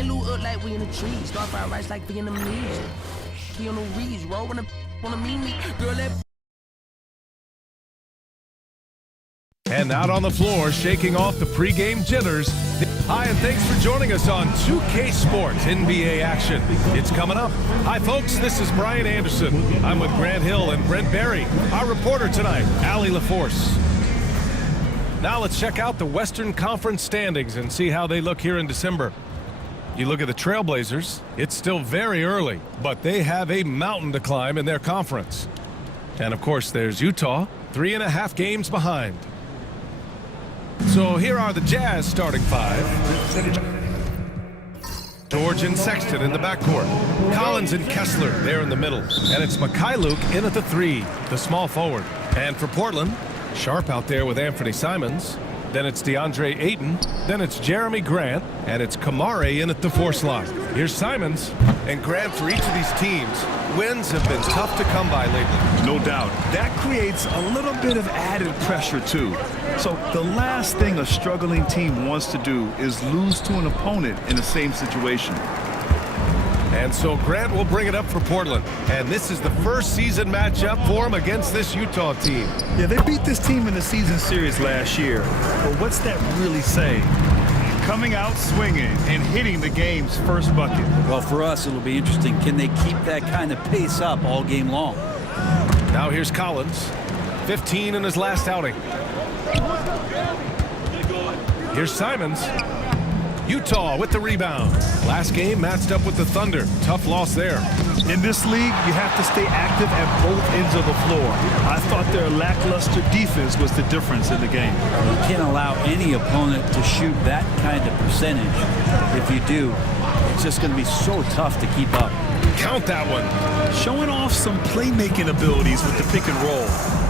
St. Louis up like we in the trees. Star fried rice like Vietnamese. Keanu Reeves, rolling the wanna meet me. Girl, that. And out on the floor, shaking off the pregame jitters. Hi, and thanks for joining us on 2K Sports NBA action. It's coming up. Hi, folks. This is Brian Anderson. I'm with Grant Hill and Brent Berry. Our reporter tonight, Allie LaForce. Now let's check out the Western Conference standings and see how they look here in December. You look at the Trailblazers, it's still very early, but they have a mountain to climb in their conference. And of course, there's Utah, 3.5 games behind. So here are the Jazz starting five. George and Sexton in the backcourt. Collins and Kessler there in the middle. And it's Mikhailuk in at the 3, the small forward. And for Portland, Sharp out there with Anthony Simons. Then it's DeAndre Ayton. Then it's Jeremy Grant. And it's Kamare in at the 4 slot. Here's Simons. And Grant, for each of these teams, wins have been tough to come by lately. No doubt. That creates a little bit of added pressure, too. So the last thing a struggling team wants to do is lose to an opponent in the same situation. And so Grant will bring it up for Portland. And this is the first season matchup for him against this Utah team. Yeah, they beat this team in the season series last year. But what's that really say? Coming out swinging and hitting the game's first bucket. Well, for us, it'll be interesting. Can they keep that kind of pace up all game long? Now here's Collins. 15 in his last outing. Here's Simons. Utah with the rebound. Last game matched up with the Thunder. Tough loss there. In this league, you have to stay active at both ends of the floor. I thought their lackluster defense was the difference in the game. You can't allow any opponent to shoot that kind of percentage. If you do, it's just going to be so tough to keep up. Count that one. Showing off some playmaking abilities with the pick and roll.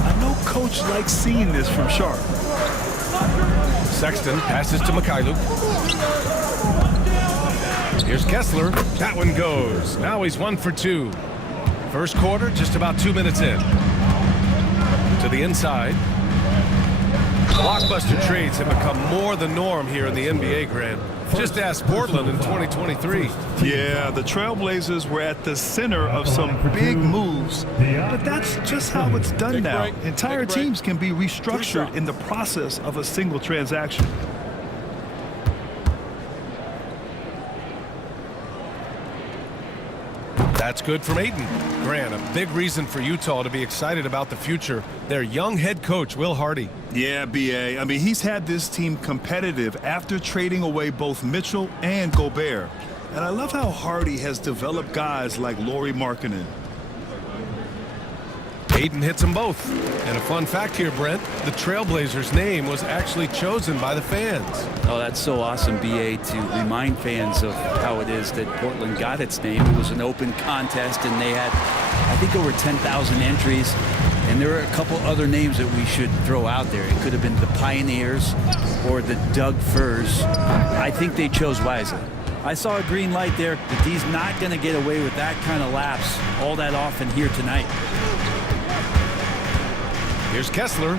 I know coach likes seeing this from Sharp. Sexton passes to Mikhailuk. Here's Kessler. That one goes. Now he's 1 for 2. First quarter, just about 2 minutes in. To the inside. Blockbuster trades have become more the norm here in the NBA, Grant. Just ask Portland in 2023. Yeah, the Trailblazers were at the center of some big moves, but that's just how it's done now. Entire teams can be restructured in the process of a single transaction. That's good from Ayton. Grant, a big reason for Utah to be excited about the future. Their young head coach, Will Hardy. Yeah, B.A. I mean, he's had this team competitive after trading away both Mitchell and Gobert. And I love how Hardy has developed guys like Lauri Markkanen. Ayton hits them both. And a fun fact here, Brent, the Trailblazers' name was actually chosen by the fans. Oh, that's so awesome, B.A., to remind fans of how it is that Portland got its name. It was an open contest, and they had, I think, over 10,000 entries. And there are a couple other names that we should throw out there. It could have been the Pioneers or the Doug Furs. I think they chose wisely. I saw a green light there, but he's not going to get away with that kind of lapse all that often here tonight. Here's Kessler.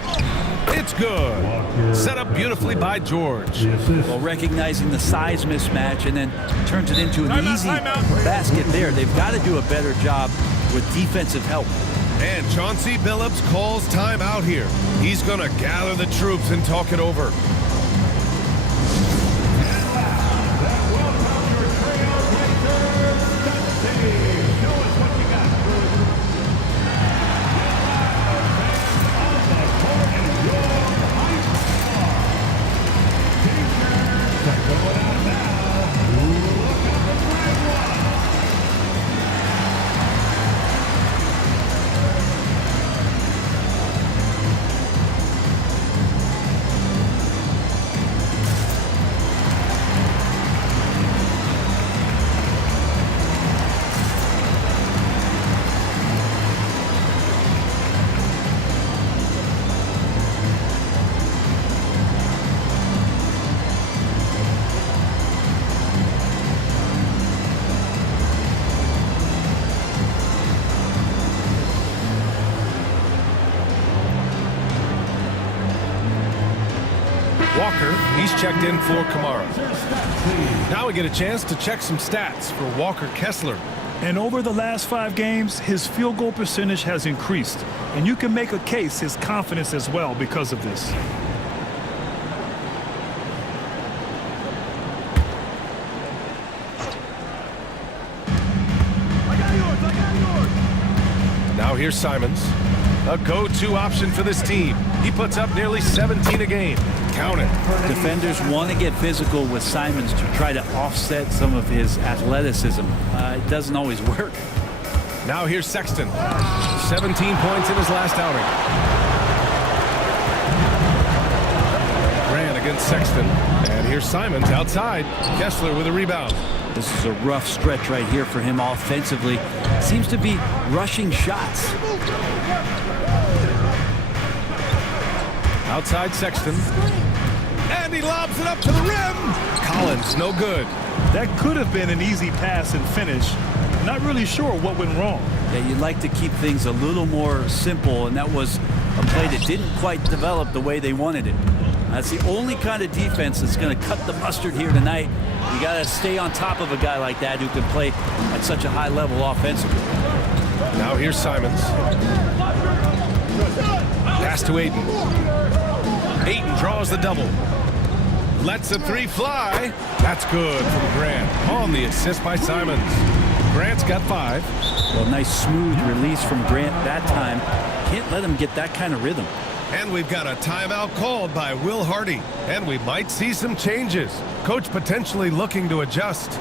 It's good. Set up beautifully by George. Well, recognizing the size mismatch and then turns it into an easy basket there. They've got to do a better job with defensive help. And Chauncey Billups calls time out here. He's going to gather the troops and talk it over. Walker, he's checked in for Kamara. Now we get a chance to check some stats for Walker Kessler. And over the last 5 games, his field goal percentage has increased. And you can make a case his confidence as well because of this. Now here's Simons. A go-to option for this team. He puts up nearly 17 a game. Count it. Defenders want to get physical with Simons to try to offset some of his athleticism. It doesn't always work. Now here's Sexton. 17 points in his last outing. Grant against Sexton. And here's Simons outside. Kessler with a rebound. This is a rough stretch right here for him offensively. Seems to be rushing shots. Outside Sexton. And he lobs it up to the rim. Collins, no good. That could have been an easy pass and finish. Not really sure what went wrong. Yeah, you'd like to keep things a little more simple, and that was a play that didn't quite develop the way they wanted it. That's the only kind of defense that's going to cut the mustard here tonight. You got to stay on top of a guy like that who can play at such a high level offensively. Now here's Simons. Pass to Ayton. Ayton draws the double. Lets the 3 fly. That's good from Grant on the assist by Simons. Grant's got 5. Well, nice smooth release from Grant that time. Can't let him get that kind of rhythm. And we've got a timeout called by Will Hardy. And we might see some changes. Coach potentially looking to adjust.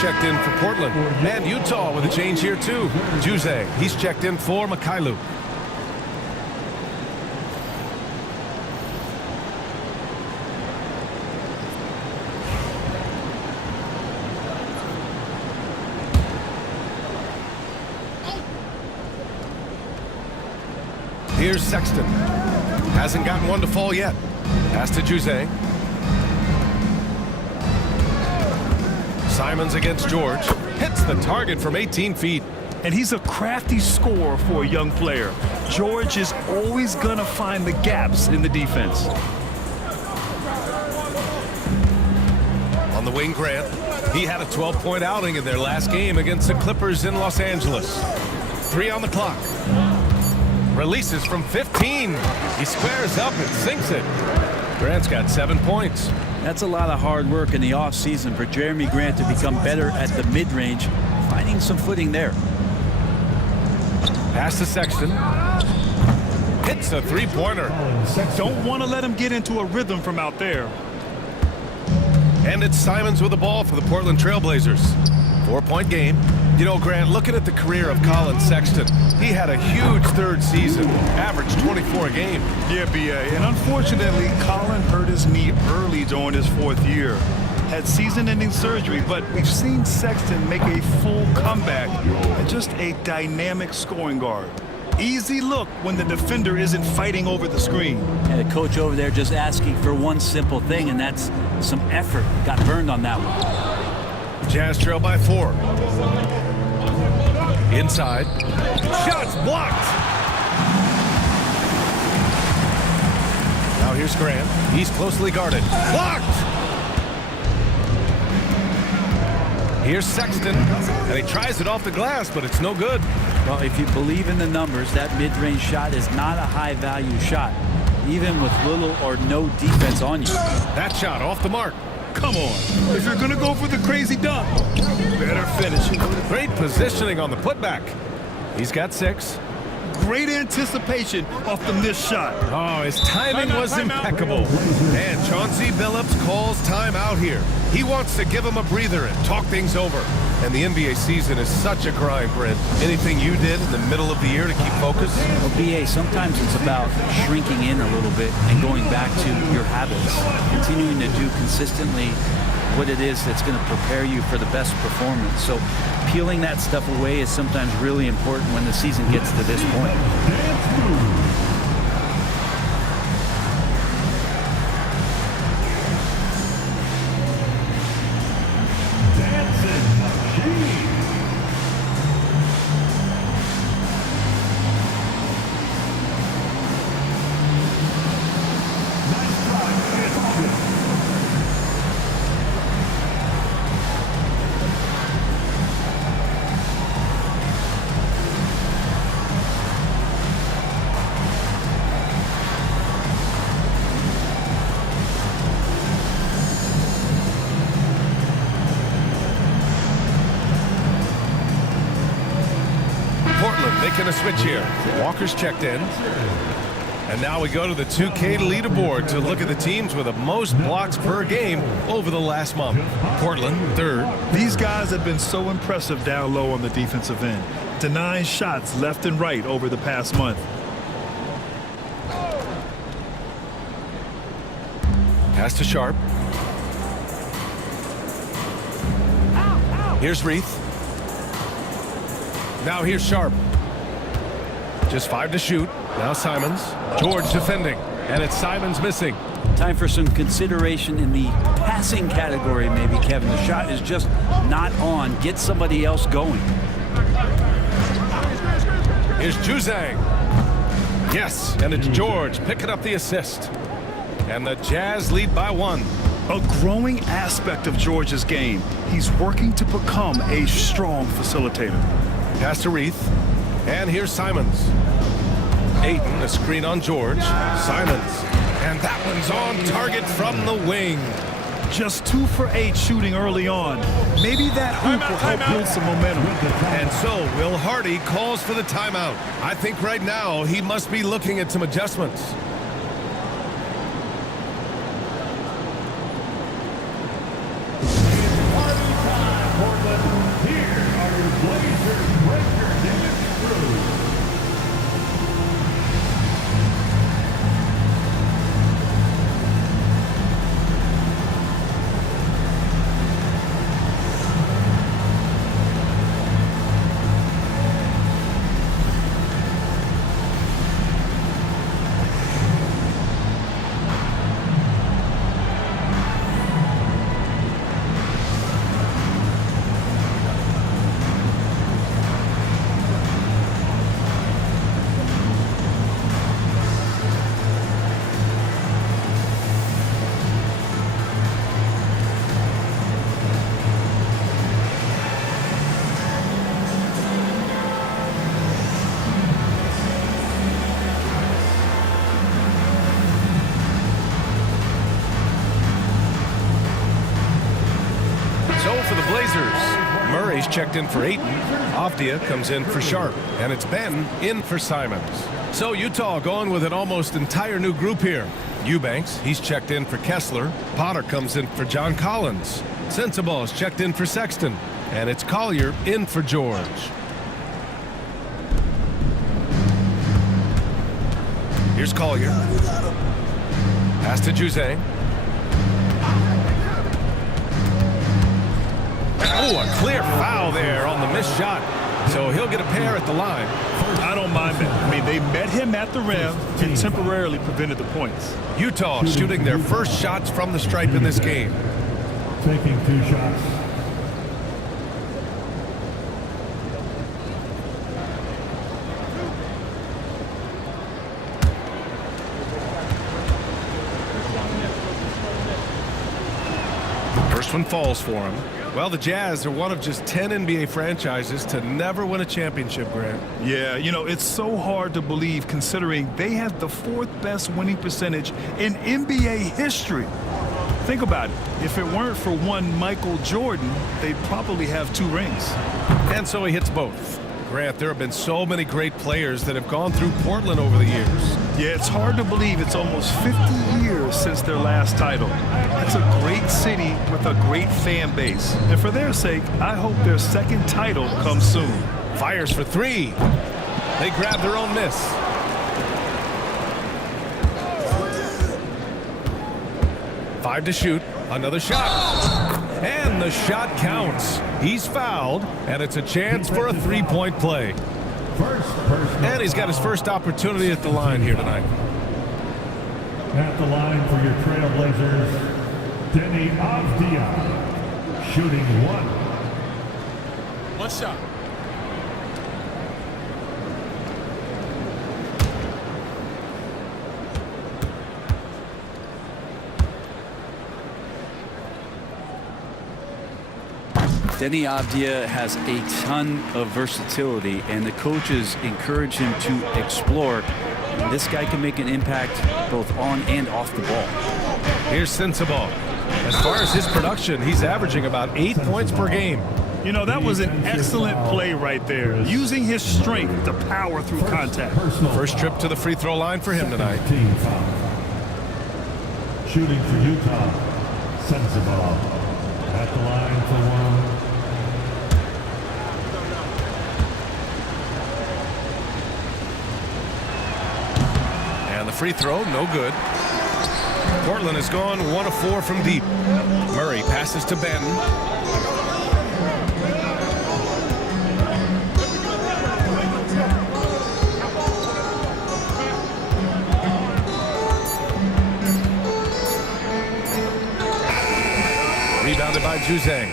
Checked in for Portland. And Utah with a change here too. Juzang, he's checked in for Mikhailuk. Here's Sexton. Hasn't gotten one to fall yet. Pass to Juzang. Simons against George. Hits the target from 18 feet. And he's a crafty scorer for a young player. George is always going to find the gaps in the defense. On the wing, Grant. He had a 12-point outing in their last game against the Clippers in Los Angeles. 3 on the clock. Releases from 15. He squares up and sinks it. Grant's got 7 points. That's a lot of hard work in the offseason for Jeremy Grant to become better at the mid-range, finding some footing there. Pass to Sexton. Hits a 3-pointer. Don't want to let him get into a rhythm from out there. And it's Simons with the ball for the Portland Trailblazers. 4-point game. You know, Grant, looking at the career of Colin Sexton, he had a huge third season, averaged 24 a game. Yeah, B.A. And unfortunately, Colin hurt his knee early during his 4th year. Had season-ending surgery, but we've seen Sexton make a full comeback and just a dynamic scoring guard. Easy look when the defender isn't fighting over the screen. And the coach over there just asking for one simple thing, and that's some effort. Got burned on that one. Jazz trail by 4. Inside. Shots blocked. Now here's Grant. He's closely guarded. Blocked. Here's Sexton. And he tries it off the glass, but it's no good. Well, if you believe in the numbers, that mid-range shot is not a high-value shot. even with little or no defense on you. That shot off the mark. Come on. If you're going to go for the crazy dunk, better finish it. Great positioning on the putback. He's got 6. Great anticipation off the missed shot. Oh, his timing was impeccable. And Chauncey Billups calls timeout here. He wants to give him a breather and talk things over. And the NBA season is such a grind, Brent. Anything you did in the middle of the year to keep focus? Well, BA, sometimes it's about shrinking in a little bit and going back to your habits, continuing to do consistently what it is that's going to prepare you for the best performance. So peeling that stuff away is sometimes really important when the season gets to this point. Making a switch here. Walker's checked in. And now we go to the 2K leaderboard to look at the teams with the most blocks per game over the last month. Portland, 3rd. These guys have been so impressive down low on the defensive end, denying shots left and right over the past month. Pass to Sharp. Here's Reith. Now here's Sharp. Just 5 to shoot. Now Simons. George defending. And it's Simons missing. Time for some consideration in the passing category, maybe, Kevin. The shot is just not on. Get somebody else going. Here's Juzang. Yes, and it's George picking up the assist. And the Jazz lead by 1. A growing aspect of George's game. He's working to become a strong facilitator. Pass to Reith. And here's Simons. Ayton, a screen on George. Simons. And that one's on target from the wing. Just 2 for 8 shooting early on. Maybe that hoop will help build some momentum. And so Will Hardy calls for the timeout. I think right now he must be looking at some adjustments. For the Blazers, Murray's checked in for Ayton. Avdia comes in for Sharp. And it's Ben in for Simons. So Utah going with an almost entire new group here. Eubanks, he's checked in for Kessler. Potter comes in for John Collins. Sensabaugh's checked in for Sexton. And it's Collier in for George. Here's Collier. Pass to Juzang. Oh, a clear foul there on the missed shot. So he'll get a pair at the line. I don't mind that. I mean, they met him at the rim and temporarily prevented the points. Utah shooting their first shots from the stripe in this game. Taking 2 shots. First one falls for him. Well, the Jazz are one of just 10 NBA franchises to never win a championship, Grant. Yeah, you know, it's so hard to believe considering they have the 4th best winning percentage in NBA history. Think about it. If it weren't for one Michael Jordan, they'd probably have 2 rings. And so he hits both. Grant, there have been so many great players that have gone through Portland over the years. Yeah, it's hard to believe it's almost 50 years since their last title. It's a great city with a great fan base. And for their sake, I hope their 2nd title comes soon. Fires for 3. They grab their own miss. Five to shoot. Another shot. And the shot counts. He's fouled, and it's a chance for a 3-point play. And he's got his first opportunity at the line here tonight. At the line for your Trailblazers, Denny Avdia, shooting 1. One shot. Denny Avdia has a ton of versatility, and the coaches encourage him to explore. And this guy can make an impact both on and off the ball. Here's Sensabaugh. As far as his production, he's averaging about 8 points per game. You know, that was an excellent play right there, using his strength to power through contact. First trip to the free throw line for him tonight. Team foul. Shooting for Utah, Sensabaugh. At the line for 1. And the free throw, no good. Portland has gone 1 of 4 from deep. Murray passes to Benton. Rebounded by Juzang.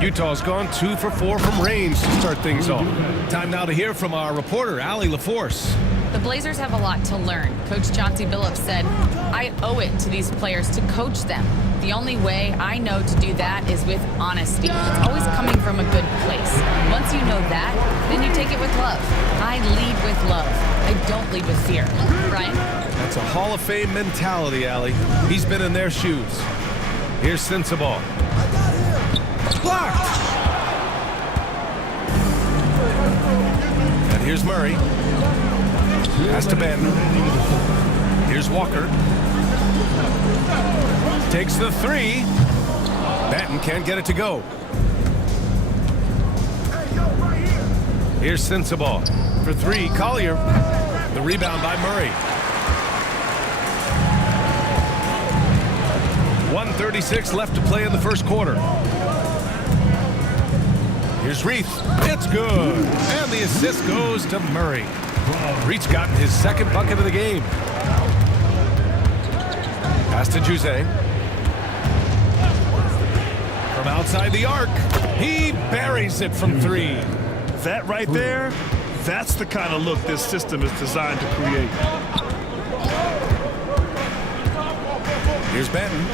Utah's gone 2 for 4 from range to start things off. Time now to hear from our reporter, Allie LaForce. The Blazers have a lot to learn. Coach Chauncey Billups said, I owe it to these players to coach them. The only way I know to do that is with honesty. It's always coming from a good place. Once you know that, then you take it with love. I lead with love. I don't lead with fear. Brian? That's a Hall of Fame mentality, Allie. He's been in their shoes. Here's Sensabaugh. Blocked! And here's Murray. Pass to Ben. Here's Walker. Takes the 3. Benton can't get it to go. Here's Sensabaugh for 3. Collier. The rebound by Murray. 1:36 left to play in the first quarter. Here's Reith. It's good. And the assist goes to Murray. Reith's gotten his 2nd bucket of the game. Pass to Juzang. From outside the arc, he buries it from 3. That right there, that's the kind of look this system is designed to create. Here's Benton.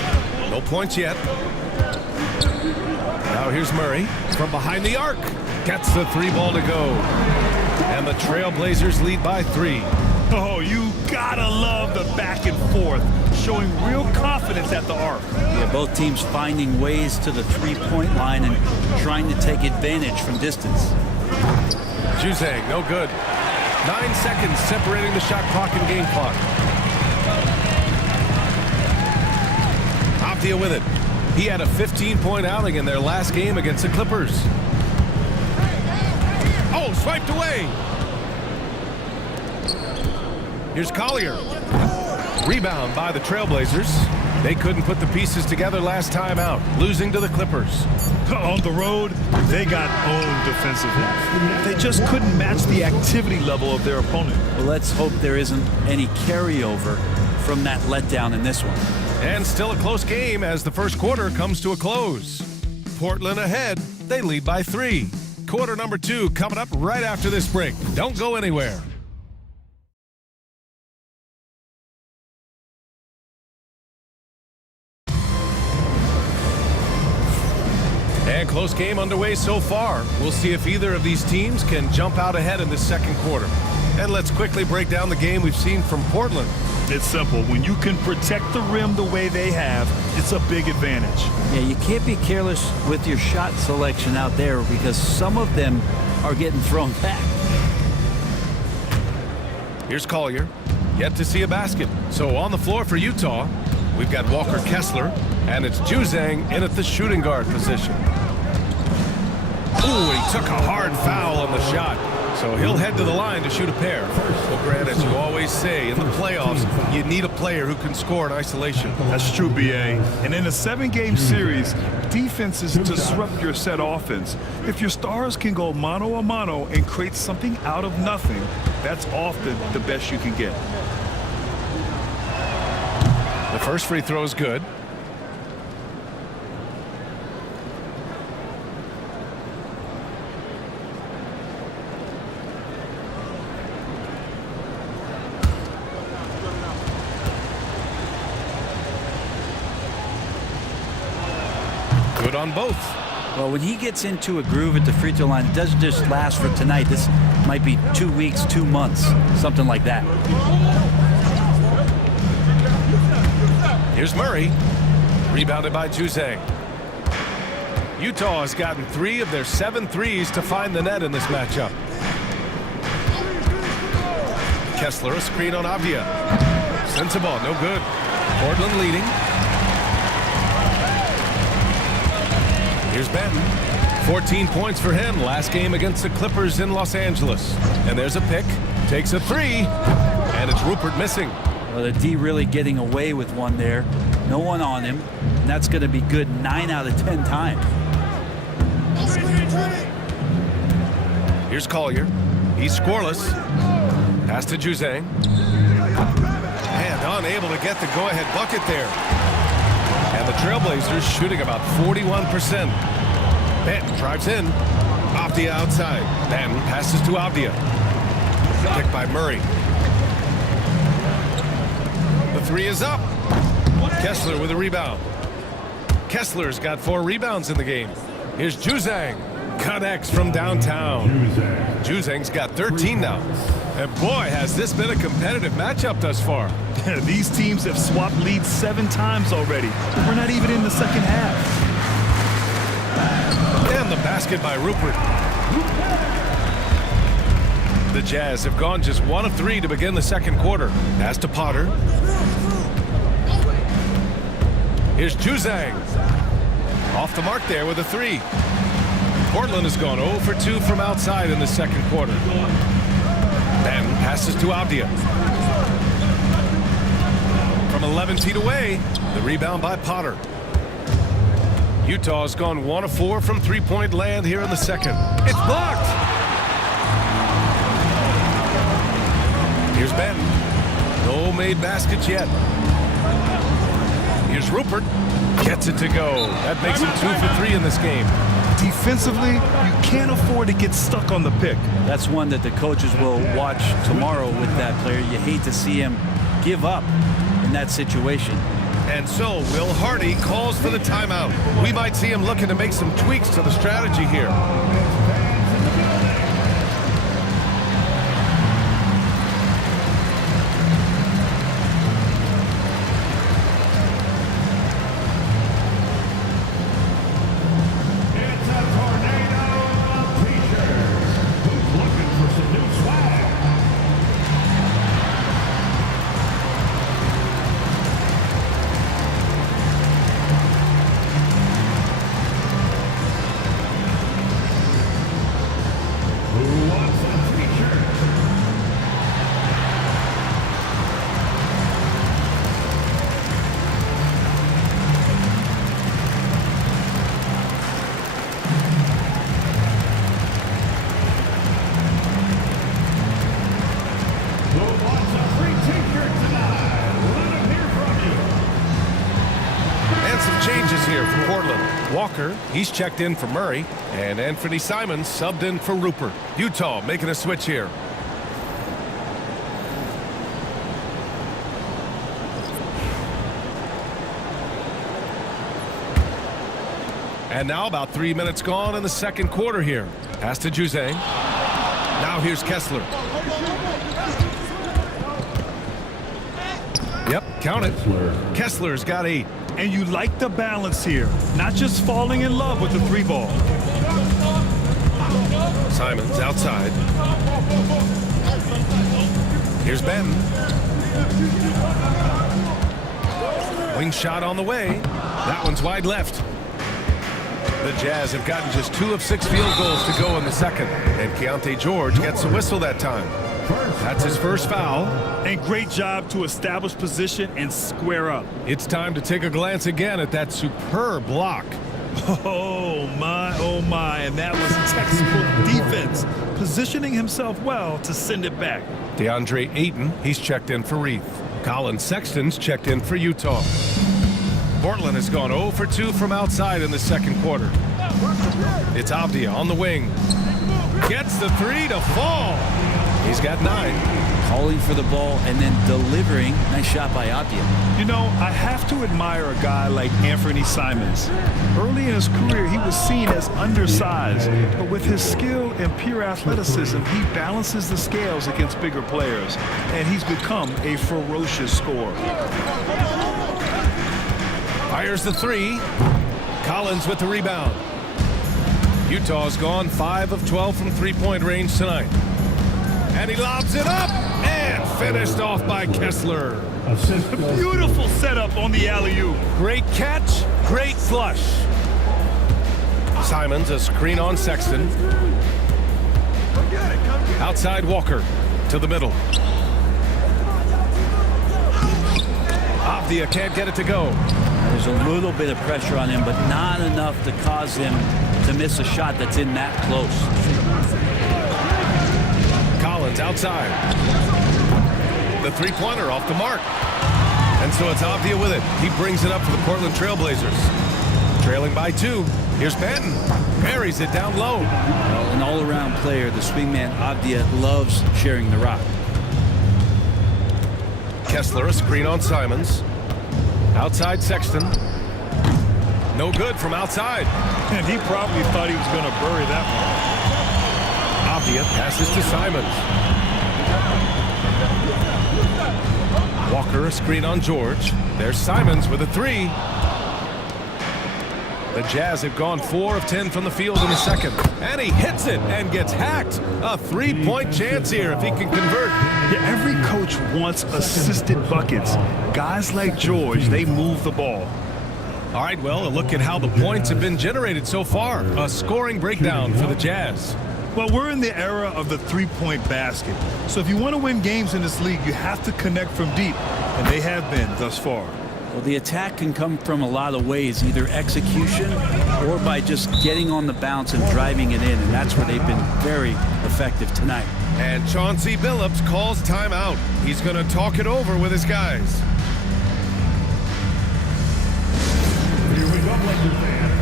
No points yet. Now here's Murray from behind the arc. Gets the 3 ball to go. And the Trailblazers lead by 3. Oh, you gotta love the back and forth, showing real confidence at the arc. Yeah, both teams finding ways to the 3-point line and trying to take advantage from distance. Juzang, no good. 9 seconds separating the shot clock and game clock. Avdia with it. He had a 15-point outing in their last game against the Clippers. Oh, swiped away. Here's Collier. Rebound by the Trailblazers. They couldn't put the pieces together last time out, losing to the Clippers. On the road, they got owned defensively. They just couldn't match the activity level of their opponent. Well, let's hope there isn't any carryover from that letdown in this one. And still a close game as the first quarter comes to a close. Portland ahead. They lead by 3. Quarter number 2 coming up right after this break. Don't go anywhere. And close game underway so far. We'll see if either of these teams can jump out ahead in this second quarter. And let's quickly break down the game we've seen from Portland. It's simple. When you can protect the rim the way they have, it's a big advantage. Yeah, you can't be careless with your shot selection out there because some of them are getting thrown back. Here's Collier. Yet to see a basket. So on the floor for Utah, we've got Walker Kessler, and it's Juzang in at the shooting guard position. Ooh, he took a hard foul on the shot. So he'll head to the line to shoot a pair. Well, Grant, as you always say, in the playoffs, you need a player who can score in isolation. That's true, BA. And in a 7-game series, defenses disrupt your set offense. If your stars can go mano-a-mano and create something out of nothing, that's often the best you can get. The first free throw is good. Good on both. Well, when he gets into a groove at the free throw line, it doesn't just last for tonight. This might be 2 weeks, 2 months, something like that. Here's Murray. Rebounded by Juzang. Utah has gotten 3 of their 7 threes to find the net in this matchup. Kessler, a screen on Avdia. Sends the ball, no good. Portland leading. Here's Benton. 14 points for him last game against the Clippers in Los Angeles. And there's a pick. Takes a 3. And it's Rupert missing. Well, the D really getting away with one there. No one on him. And that's going to be good 9 out of 10 times. Here's Collier. He's scoreless. Pass to Juzang. And unable to get the go-ahead bucket there. And the Trailblazers shooting about 41%. Benton drives in. Off the outside. Benton passes to Avdia. Picked by Murray. The 3 is up. Kessler with a rebound. Kessler's got 4 rebounds in the game. Here's Juzang. Connects from downtown. Juzang's got 13 now. And boy, has this been a competitive matchup thus far. These teams have swapped leads 7 times already. We're not even in the second half. And the basket by Rupert. The Jazz have gone just 1 of 3 to begin the second quarter. Pass to Potter. Here's Juzang. Off the mark there with a 3. Portland has gone 0 for 2 from outside in the second quarter. Ben passes to Avdia. From 11 feet away, the rebound by Potter. Utah has gone 1 of 4 from three-point land here in the second. It's blocked. Here's Ben. No made baskets yet. Here's Rupert. Gets it to go. That makes him 2 for 3 in this game. Defensively, you can't afford to get stuck on the pick. That's one that the coaches will watch tomorrow with that player. You hate to see him give up in that situation. And so Will Hardy calls for the timeout. We might see him looking to make some tweaks to the strategy here. Walker, he's checked in for Murray, and Anthony Simons subbed in for Rupert. Utah making a switch here. And now about 3 minutes gone in the second quarter here. Pass to Juzang. Now here's Kessler. Yep, count it. Kessler's got 8. And you like the balance here, not just falling in love with the 3 ball. Simons outside. Here's Benton. Wing shot on the way. That one's wide left. The Jazz have gotten just 2 of 6 field goals to go in the second. And Keontae George gets a whistle that time. That's his first foul. And great job to establish position and square up. It's time to take a glance again at that superb block. Oh my, and that was textbook defense, positioning himself well to send it back. DeAndre Ayton, he's checked in for Reith. Colin Sexton's checked in for Utah. Portland has gone 0 for 2 from outside in the second quarter. It's Avdia on the wing. Gets the 3 to fall. He's got 9. Calling for the ball and then delivering. Nice shot by Avdia. You know, I have to admire a guy like Anthony Simons. Early in his career, he was seen as undersized, but with his skill and pure athleticism, he balances the scales against bigger players, and he's become a ferocious scorer. Fires the 3. Collins with the rebound. Utah's gone 5 of 12 from three-point range tonight. And he lobs it up and finished off by Kessler. A beautiful setup on the alley-oop. Great catch, great flush. Simons, a screen on Sexton. Outside Walker to the middle. Avdia can't get it to go. There's a little bit of pressure on him, but not enough to cause him to miss a shot that's in that close. Collins outside. The three-pointer off the mark. And so it's Avdia with it. He brings it up for the Portland Trailblazers. Trailing by 2. Here's Benton. Buries it down low. Well, an all-around player, the swingman Avdia loves sharing the rock. Kessler, a screen on Simons. Outside Sexton. No good from outside. And he probably thought he was going to bury that one. Avdia passes to Simons. Walker, a screen on George. There's Simons with a 3. The Jazz have gone 4 of 10 from the field in the second. And he hits it and gets hacked. A 3-point chance here if he can convert. Yeah, every coach wants assisted buckets. Guys like George, they move the ball. All right, well, a look at how the points have been generated so far. A scoring breakdown for the Jazz. Well, we're in the era of the three-point basket. So if you want to win games in this league, you have to connect from deep. And they have been thus far. Well, the attack can come from a lot of ways, either execution or by just getting on the bounce and driving it in. And that's where they've been very effective tonight. And Chauncey Billups calls timeout. He's going to talk it over with his guys. Here we go, Lakers fans.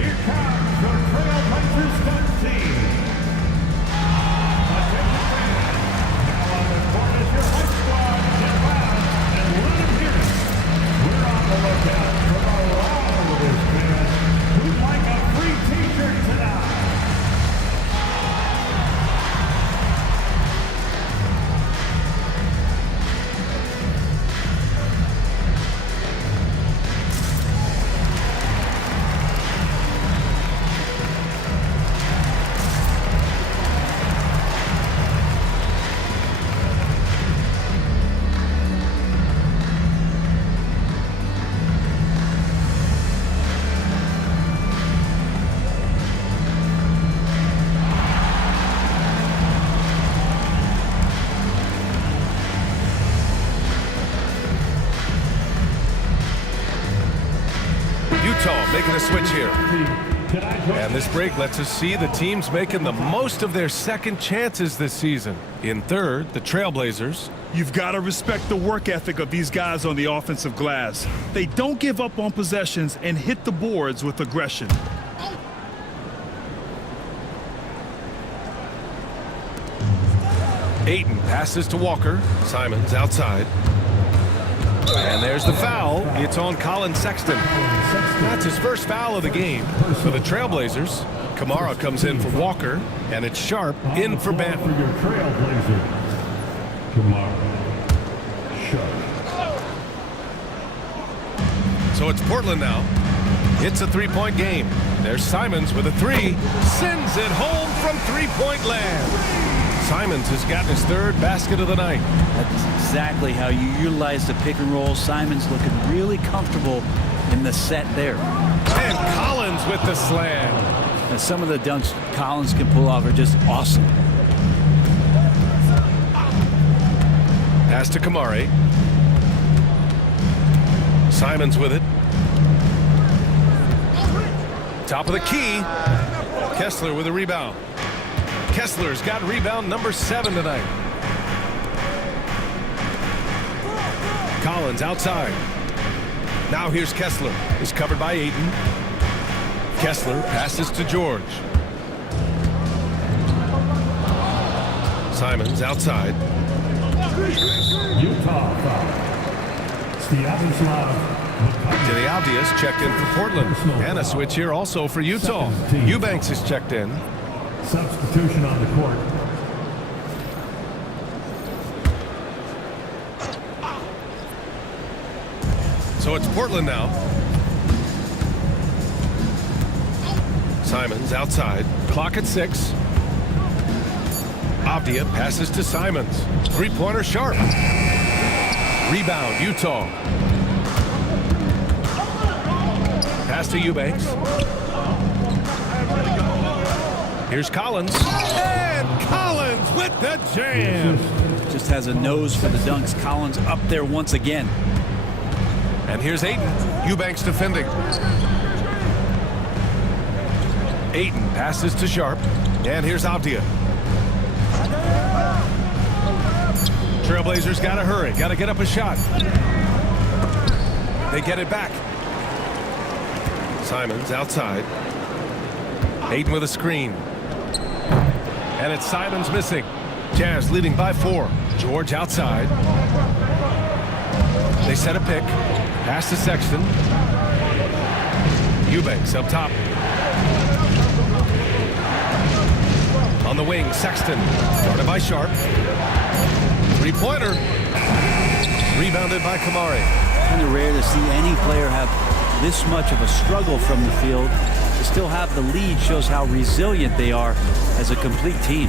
Here comes your Trailblazers team. Attention fans. Now on the court is your high squad. Get loud and let them hear it. We're on the lookout for the loudest fans who'd like a free t-shirt tonight. Making a switch here. And this break lets us see the teams making the most of their second chances this season. In third, the Trailblazers. You've got to respect the work ethic of these guys on the offensive glass. They don't give up on possessions and hit the boards with aggression. Ayton passes to Walker. Simons outside. And there's the foul. It's on Colin Sexton. That's his first foul of the game for the Trailblazers. Kamara comes in for Walker, and it's Sharp in for Banton. For your Trailblazer, Kamara. Sharp. So it's Portland now. It's a three-point game. There's Simons with a three. Sends it home from three-point land. Simons has gotten his third basket of the night. That's exactly how you utilize the pick and roll. Simons looking really comfortable in the set there. And Collins with the slam. And some of the dunks Collins can pull off are just awesome. Pass to Kamari. Simons with it. Top of the key. Kessler with a rebound. Kessler's got rebound number 7 tonight. Collins outside. Now here's Kessler. He's covered by Ayton. Kessler passes to George. Simons outside. Utah foul. Denny Avdias checked in for Portland. And a switch here also for Utah. Eubanks is checked in. Substitution on the court. So it's Portland now. Simons outside. Clock at 6. Avdia passes to Simons. Three-pointer Sharp. Rebound Utah. Pass to Eubanks. Here's Collins. And Collins with the jam. Just has a nose for the dunks. Collins up there once again. And here's Ayton. Eubanks defending. Ayton passes to Sharp. And here's Avdia. Trailblazers got to hurry. Got to get up a shot. They get it back. Simons outside. Ayton with a screen. And it's Simons missing. Jazz leading by 4. George outside. They set a pick. Pass to Sexton. Eubanks up top. On the wing, Sexton. Guarded by Sharp. Three-pointer. Rebounded by Kamari. Kind of rare to see any player have this much of a struggle from the field. To still have the lead shows how resilient they are as a complete team.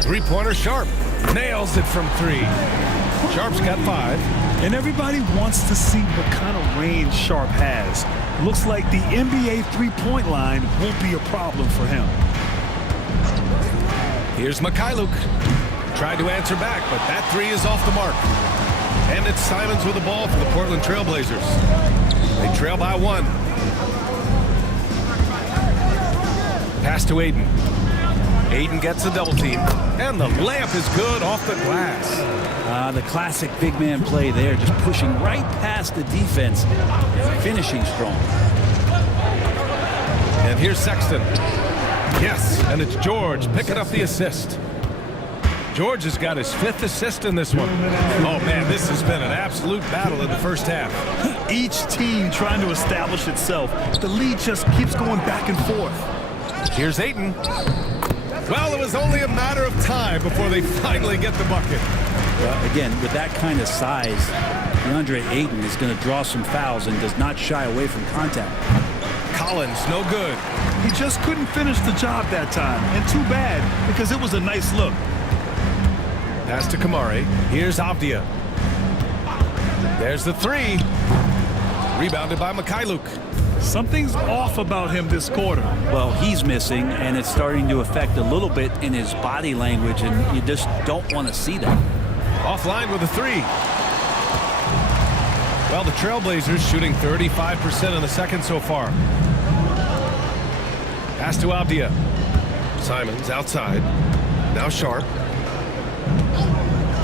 Three-pointer Sharp. Nails it from 3. Sharp's got 5. And everybody wants to see what kind of range Sharp has. Looks like the NBA three-point line won't be a problem for him. Here's Mikhailuk. Tried to answer back, but that 3 is off the mark. And it's Simons with the ball for the Portland Trailblazers. They trail by 1. Pass to Ayton. Ayton gets a double team. And the layup is good off the glass. The classic big man play there, just pushing right past the defense and finishing strong. And here's Sexton. Yes, and it's George picking up the assist. George has got his 5th assist in this one. Oh, man, this has been an absolute battle in the first half. Each team trying to establish itself. The lead just keeps going back and forth. Here's Ayton. Well, it was only a matter of time before they finally get the bucket. Well, again, with that kind of size, DeAndre Ayton is going to draw some fouls and does not shy away from contact. Collins, no good. He just couldn't finish the job that time. And too bad, because it was a nice look. Pass to Kamari. Here's Avdia. There's the 3. Rebounded by Mikhailuk. Something's off about him this quarter. Well, he's missing, and it's starting to affect a little bit in his body language, and you just don't want to see that. Offline with a 3. Well, the Trailblazers shooting 35% in the second so far. Pass to Avdia. Simons outside. Now Sharp.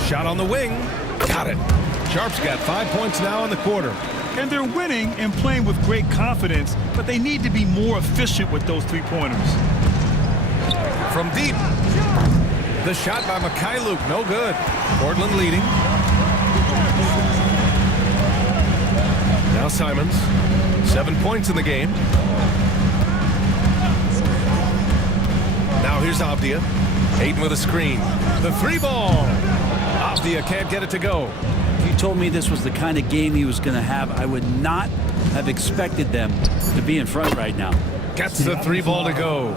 Shot on the wing. Got it. Sharp's got 5 points now in the quarter. And they're winning and playing with great confidence, but they need to be more efficient with those three-pointers. From deep. The shot by Mikhailuk, no good. Portland leading. Now Simons, 7 points in the game. Now here's Avdia. Ayton with a screen. The 3-ball. Avdia can't get it to go. If you told me this was the kind of game he was going to have, I would not have expected them to be in front right now. Gets the 3-ball to go.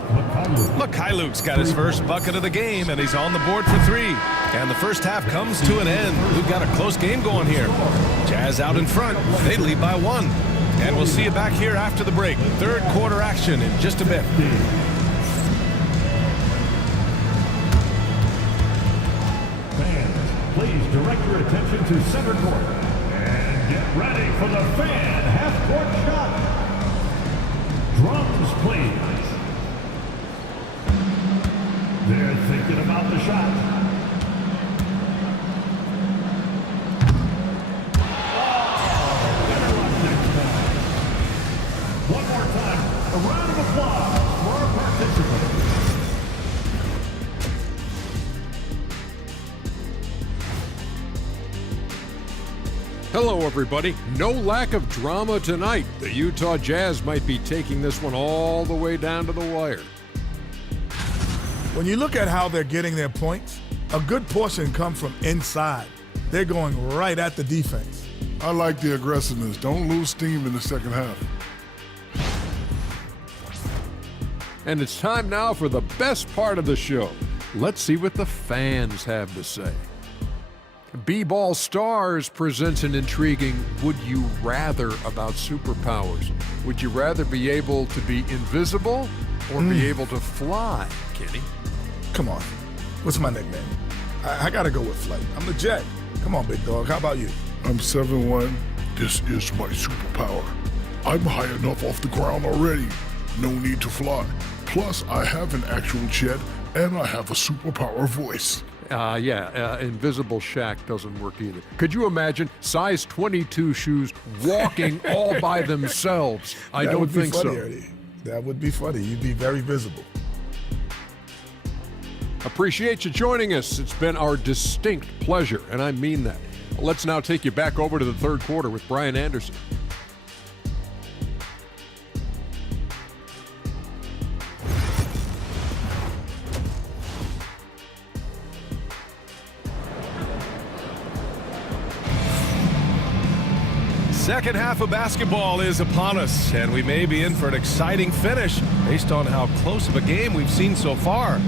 Mikhailuk's got his first bucket of the game, and he's on the board for 3. And the first half comes to an end. We've got a close game going here. Jazz out in front. They lead by 1. And we'll see you back here after the break. Third quarter action in just a bit. Fans, please direct your attention to center court. And get ready for the fan half-court shot. Drums, please. They're thinking about the shot. One more time, a round of applause for our participants. Hello, everybody. No lack of drama tonight. The Utah Jazz might be taking this one all the way down to the wire. When you look at how they're getting their points, a good portion come from inside. They're going right at the defense. I like the aggressiveness. Don't lose steam in the second half. And it's time now for the best part of the show. Let's see what the fans have to say. B-Ball Stars presents an intriguing Would You Rather about superpowers. Would you rather be able to be invisible or be able to fly, Kenny? Come on. What's my nickname? I got to go with Flight. I'm the Jet. Come on, big dog. How about you? I'm 7'1". This is my superpower. I'm high enough off the ground already. No need to fly. Plus, I have an actual jet, and I have a superpower voice. Invisible Shaq doesn't work either. Could you imagine size 22 shoes walking all by themselves? I don't think so. Eddie. That would be funny. You'd be very visible. Appreciate you joining us. It's been our distinct pleasure, and I mean that. Let's now take you back over to the third quarter with Brian Anderson. Second half of basketball is upon us, and we may be in for an exciting finish based on how close of a game we've seen so far.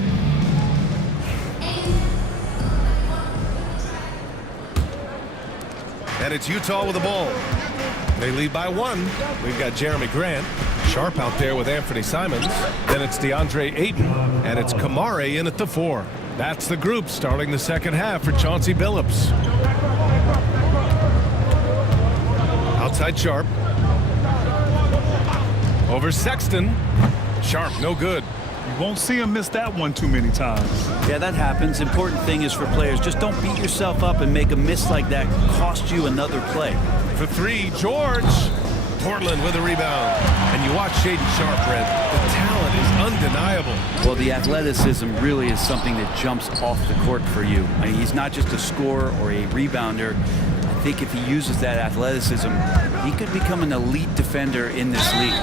And it's Utah with the ball. They lead by 1. We've got Jeremy Grant. Sharp out there with Anthony Simons. Then it's DeAndre Ayton, and it's Kamare in at the 4. That's the group starting the second half for Chauncey Billups. Outside Sharp. Over Sexton. Sharp, no good. You won't see him miss that one too many times. Yeah, that happens. Important thing is for players, just don't beat yourself up and make a miss like that cost you another play. For 3, George. Portland with a rebound. And you watch Shaedon Sharp, Red. The talent is undeniable. Well, the athleticism really is something that jumps off the court for you. I mean, he's not just a scorer or a rebounder. I think if he uses that athleticism, he could become an elite defender in this league.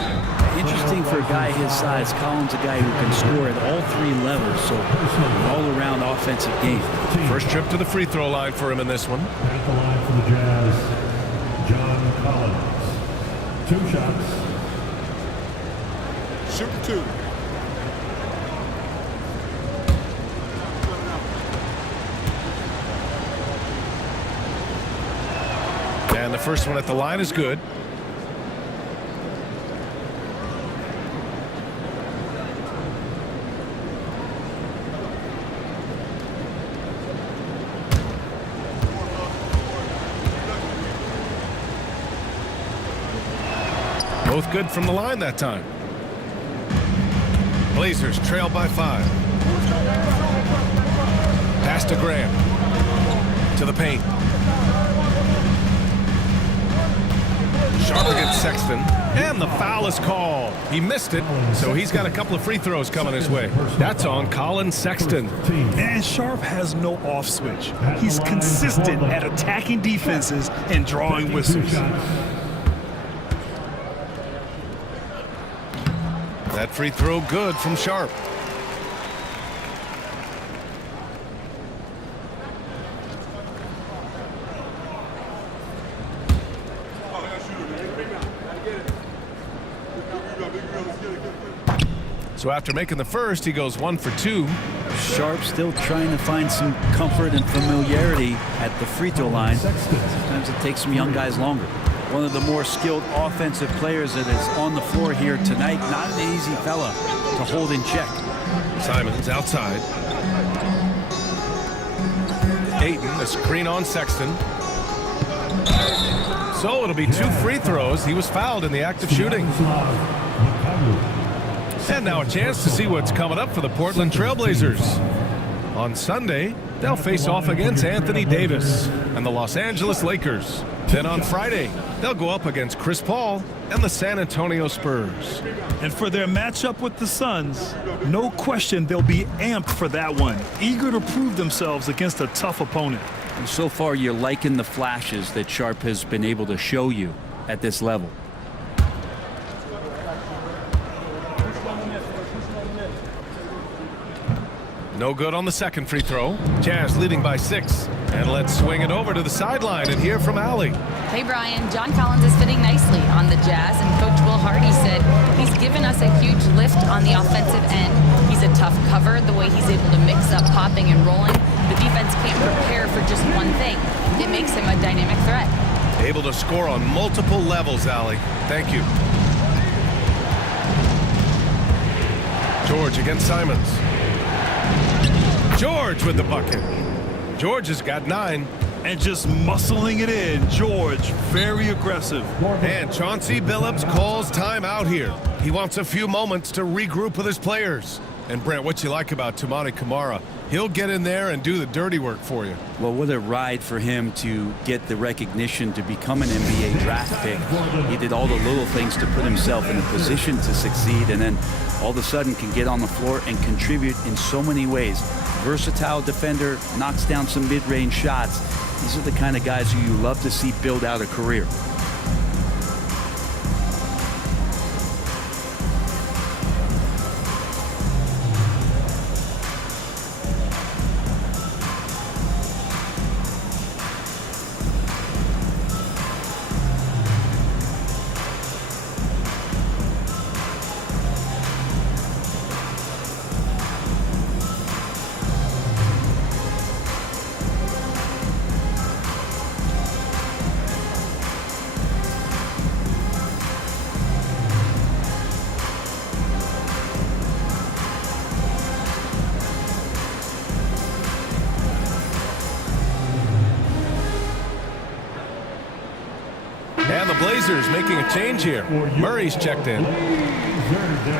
Interesting for a guy his size. Collins, a guy who can score at all 3 levels, so an all-around offensive game. First trip to the free throw line for him in this one. At the line for the Jazz, John Collins. 2 shots. Shoot 2. And the first one at the line is good. Both good from the line that time. Blazers trail by 5. Pass to Graham. To the paint. Sharp against Sexton. And the foul is called. He missed it, so he's got a couple of free throws coming his way. That's on Colin Sexton. And Sharp has no off switch. He's consistent at attacking defenses and drawing whistles. That free throw good from Sharp. So after making the first, he goes 1 for 2. Sharp still trying to find some comfort and familiarity at the free throw line. Sometimes it takes some young guys longer. One of the more skilled offensive players that is on the floor here tonight. Not an easy fella to hold in check. Simons outside. Ayton, a screen on Sexton. So it'll be 2 free throws. He was fouled in the act of shooting. And now a chance to see what's coming up for the Portland Trailblazers. On Sunday, they'll face off against Anthony Davis and the Los Angeles Lakers. Then on Friday, they'll go up against Chris Paul and the San Antonio Spurs. And for their matchup with the Suns, no question they'll be amped for that one, eager to prove themselves against a tough opponent. And so far, you're liking the flashes that Sharp has been able to show you at this level. No good on the second free throw. Jazz leading by 6. And let's swing it over to the sideline and hear from Allie. Hey, Brian. John Collins is fitting nicely on the Jazz, and Coach Will Hardy said he's given us a huge lift on the offensive end. He's a tough cover, the way he's able to mix up popping and rolling. The defense can't prepare for just one thing. It makes him a dynamic threat. Able to score on multiple levels, Allie. Thank you. George against Simons. George with the bucket. George has got 9. And just muscling it in, George, very aggressive. And Chauncey Billups calls timeout here. He wants a few moments to regroup with his players. And Brent, what you like about Toumani Camara? He'll get in there and do the dirty work for you. Well, what a ride for him to get the recognition to become an NBA draft pick. He did all the little things to put himself in a position to succeed, and then all of a sudden can get on the floor and contribute in so many ways. Versatile defender, knocks down some mid-range shots. These are the kind of guys who you love to see build out a career. And the Blazers making a change here. Murray's checked in.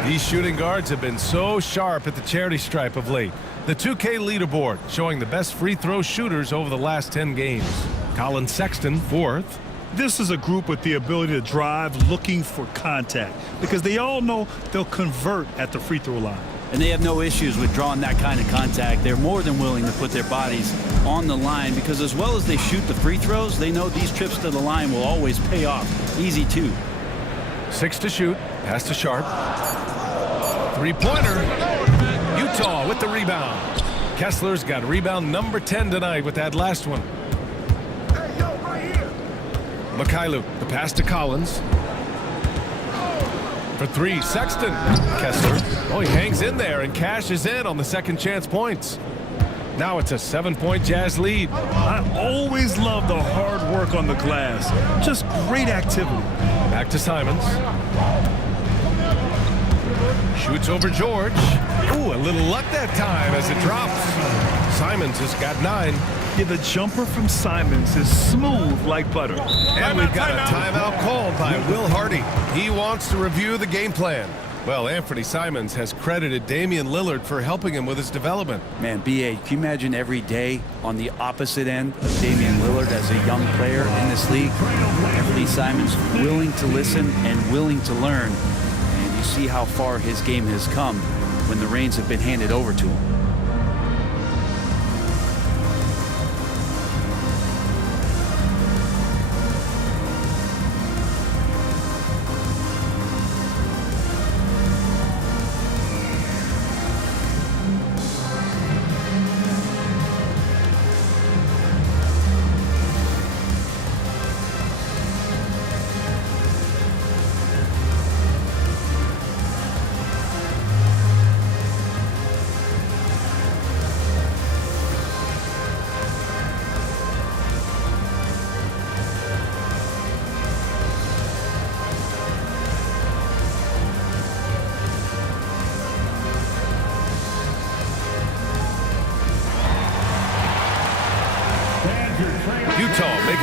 These shooting guards have been so sharp at the charity stripe of late. The 2K leaderboard showing the best free throw shooters over the last 10 games. Colin Sexton, 4th. This is a group with the ability to drive looking for contact because they all know they'll convert at the free throw line. And they have no issues with drawing that kind of contact. They're more than willing to put their bodies on the line because as well as they shoot the free throws, they know these trips to the line will always pay off. Easy 2. 6 to shoot. Pass to Sharp. Three-pointer. Utah with the rebound. Kessler's got rebound number 10 tonight with that last one. Mikhailu, the pass to Collins. For 3, Sexton. Kessler. Oh, he hangs in there and cashes in on the second chance points. Now it's a 7-point Jazz lead. I always love the hard work on the glass. Just great activity. Back to Simons. Shoots over George. Ooh, a little luck that time as it drops. Simons has got 9. Yeah, the jumper from Simons is smooth like butter. And we've got a timeout called by Will Hardy. He wants to review the game plan. Well, Anthony Simons has credited Damian Lillard for helping him with his development. Man, B.A., can you imagine every day on the opposite end of Damian Lillard as a young player in this league? Anthony Simons willing to listen and willing to learn. And you see how far his game has come when the reins have been handed over to him.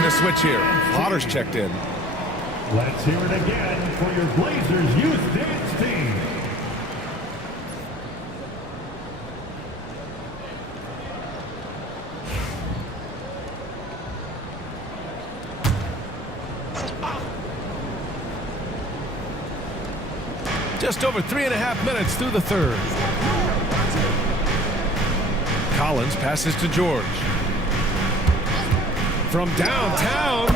a switch here. Potter's checked in. Let's hear it again for your Blazers youth dance team. Just over 3.5 minutes through the third. Collins passes to George. From downtown,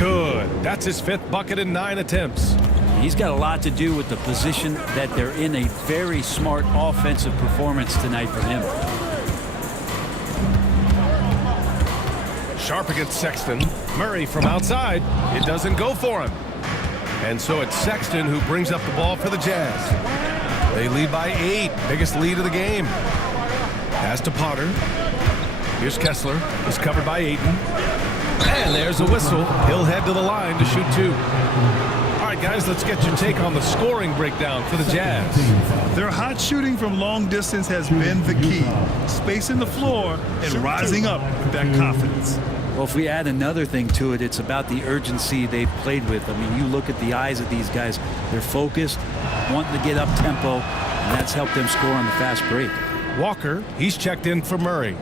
good. That's his 5th bucket in 9 attempts. He's got a lot to do with the position that they're in. A very smart offensive performance tonight for him. Sharp against Sexton. Murray from outside. It doesn't go for him. And so it's Sexton who brings up the ball for the Jazz. They lead by 8. Biggest lead of the game. Pass to Potter. Here's Kessler. He's covered by Ayton. And there's a whistle. He'll head to the line to shoot 2. All right, guys, let's get your take on the scoring breakdown for the Jazz. Their hot shooting from long distance has been the key. Spacing the floor and rising up with that confidence. Well, if we add another thing to it, it's about the urgency they've played with. I mean, you look at the eyes of these guys. They're focused, wanting to get up tempo, and that's helped them score on the fast break. Walker, he's checked in for Murray.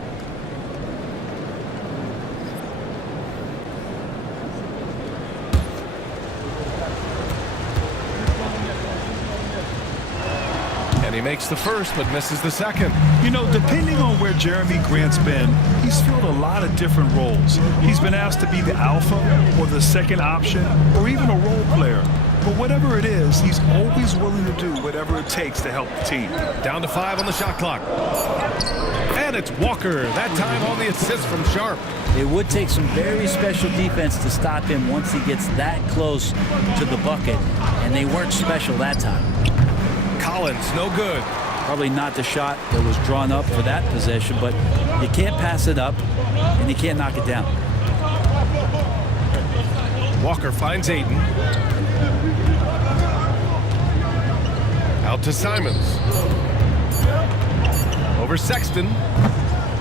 And he makes the first but misses the second. You know, depending on where Jeremy Grant's been, he's filled a lot of different roles. He's been asked to be the alpha or the second option or even a role player. But whatever it is, he's always willing to do whatever it takes to help the team. Down to 5 on the shot clock. And it's Walker, that time on the assist from Sharp. It would take some very special defense to stop him once he gets that close to the bucket, and they weren't special that time. Collins, no good. Probably not the shot that was drawn up for that possession, but you can't pass it up, and you can't knock it down. Walker finds Ayton. Out to Simons. Over Sexton.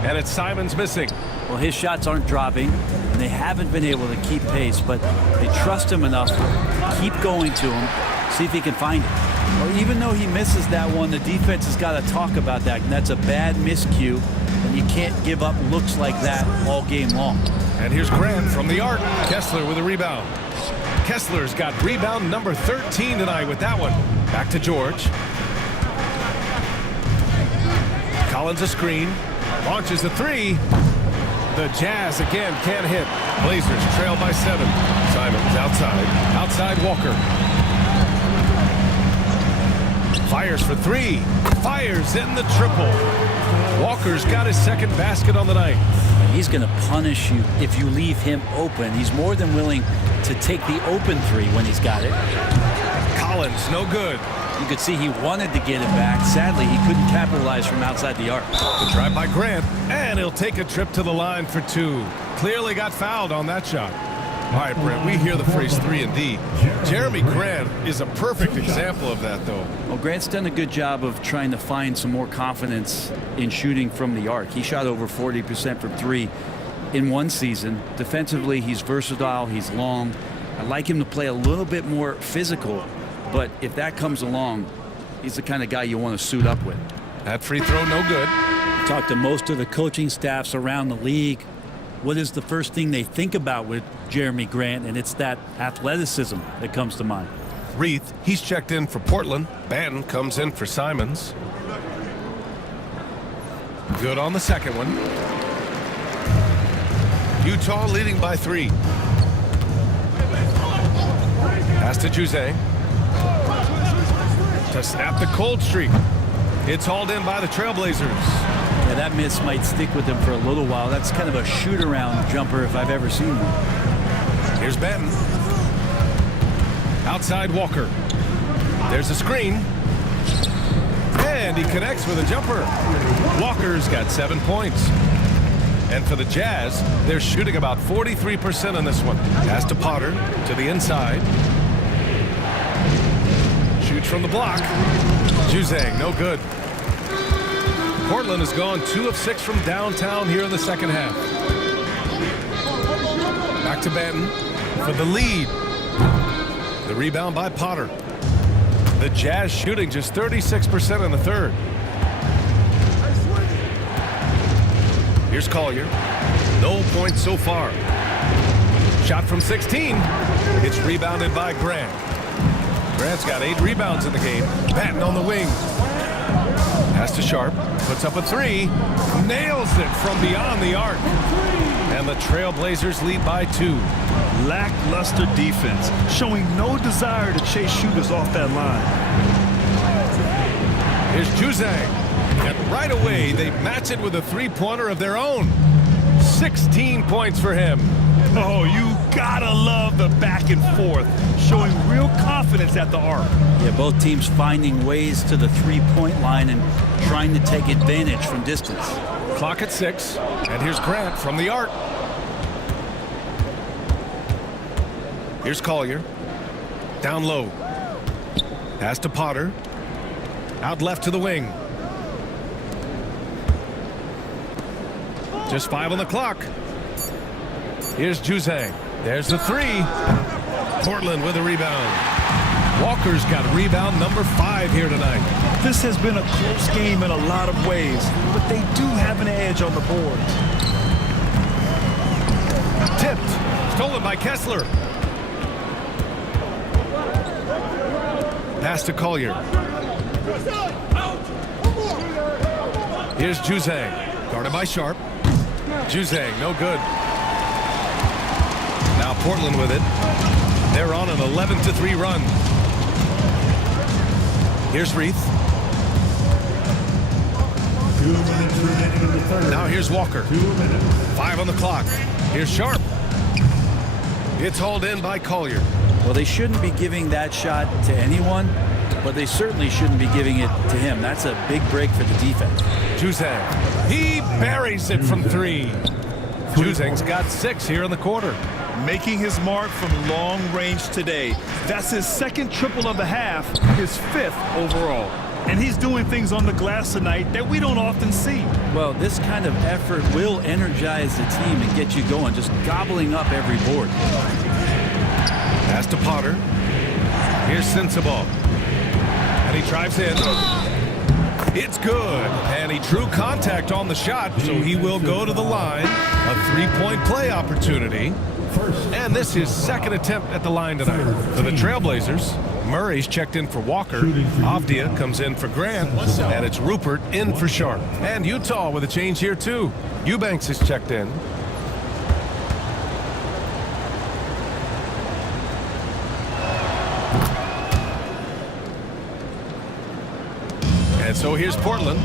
And it's Simons missing. Well, his shots aren't dropping, and they haven't been able to keep pace, but they trust him enough to keep going to him, see if he can find it. Well, even though he misses that one, the defense has got to talk about that, and that's a bad miscue, and you can't give up looks like that all game long. And here's Grant from the arc. Kessler with a rebound. Kessler's got rebound number 13 tonight with that one. Back to George. Collins a screen. Launches a 3. The Jazz again can't hit. Blazers trail by 7. Simons outside. Outside Walker. Fires for 3. Fires in the triple. Walker's got his second basket on the night. He's going to punish you if you leave him open. He's more than willing to take the open 3 when he's got it. Collins, no good. You could see he wanted to get it back. Sadly, he couldn't capitalize from outside the arc. The drive by Grant, and he'll take a trip to the line for 2. Clearly got fouled on that shot. All right, Brent, we hear the phrase 3 and D. Jeremy Grant is a perfect example of that, though. Well, Grant's done a good job of trying to find some more confidence in shooting from the arc. He shot over 40% from 3 in one season. Defensively, he's versatile, he's long. I like him to play a little bit more physical, but if that comes along, he's the kind of guy you want to suit up with. That free throw, no good. Talk to most of the coaching staffs around the league. What is the first thing they think about with Jeremy Grant? And it's that athleticism that comes to mind. Reith, he's checked in for Portland. Banton comes in for Simons. Good on the second one. Utah leading by 3. Pass to Juzang. To snap the cold streak. It's hauled in by the Trailblazers. Yeah, that miss might stick with him for a little while. That's kind of a shoot-around jumper if I've ever seen one. Here's Banton. Outside Walker. There's a screen. And he connects with a jumper. Walker's got 7 points. And for the Jazz, they're shooting about 43% on this one. Pass to Potter to the inside. Shoots from the block. Juzang, no good. Portland has gone 2 of 6 from downtown here in the second half. Back to Benton for the lead. The rebound by Potter. The Jazz shooting just 36% in the third. Here's Collier. No points so far. Shot from 16. It's rebounded by Grant. Grant's got 8 rebounds in the game. Patton on the wing. Pass to Sharp. Puts up a 3. Nails it from beyond the arc. And the Trailblazers lead by 2. Lackluster defense, showing no desire to chase shooters off that line. Here's Juzang. And right away, they match it with a three-pointer of their own. 16 points for him. Oh, you gotta love the back and forth, showing real confidence at the arc. Yeah, both teams finding ways to the three-point line and trying to take advantage from distance. Clock at 6, and here's Grant from the arc. Here's Collier. Down low. Pass to Potter. Out left to the wing. Just 5 on the clock. Here's Juzang. There's the 3. Portland with a rebound. Walker's got rebound number 5 here tonight. This has been a close game in a lot of ways, but they do have an edge on the boards. Tipped. Stolen by Kessler. Pass to Collier. Here's Juzang. Guarded by Sharp. Juzang, no good. Now Portland with it. They're on an 11-3 run. Here's Reith. 2 minutes remaining in the third. Now here's Walker. 2 minutes. 5 on the clock. Here's Sharp. It's hauled in by Collier. Well, they shouldn't be giving that shot to anyone, but they certainly shouldn't be giving it to him. That's a big break for the defense. Juzang. He buries it from 3. Juzang's got 6 here in the quarter. Making his mark from long range today. That's his second triple of the half, his 5th overall. And he's doing things on the glass tonight that we don't often see. Well, this kind of effort will energize the team and get you going, just gobbling up every board. Pass to Potter. Here's Sensabaugh. And he drives in. It's good. And he drew contact on the shot, so he will go to the line. A 3-point play opportunity. And this is second attempt at the line tonight. For the Trailblazers, Murray's checked in for Walker. Avdia comes in for Grant. And it's Rupert in for Sharp. And Utah with a change here, too. Eubanks is checked in. And so here's Portland.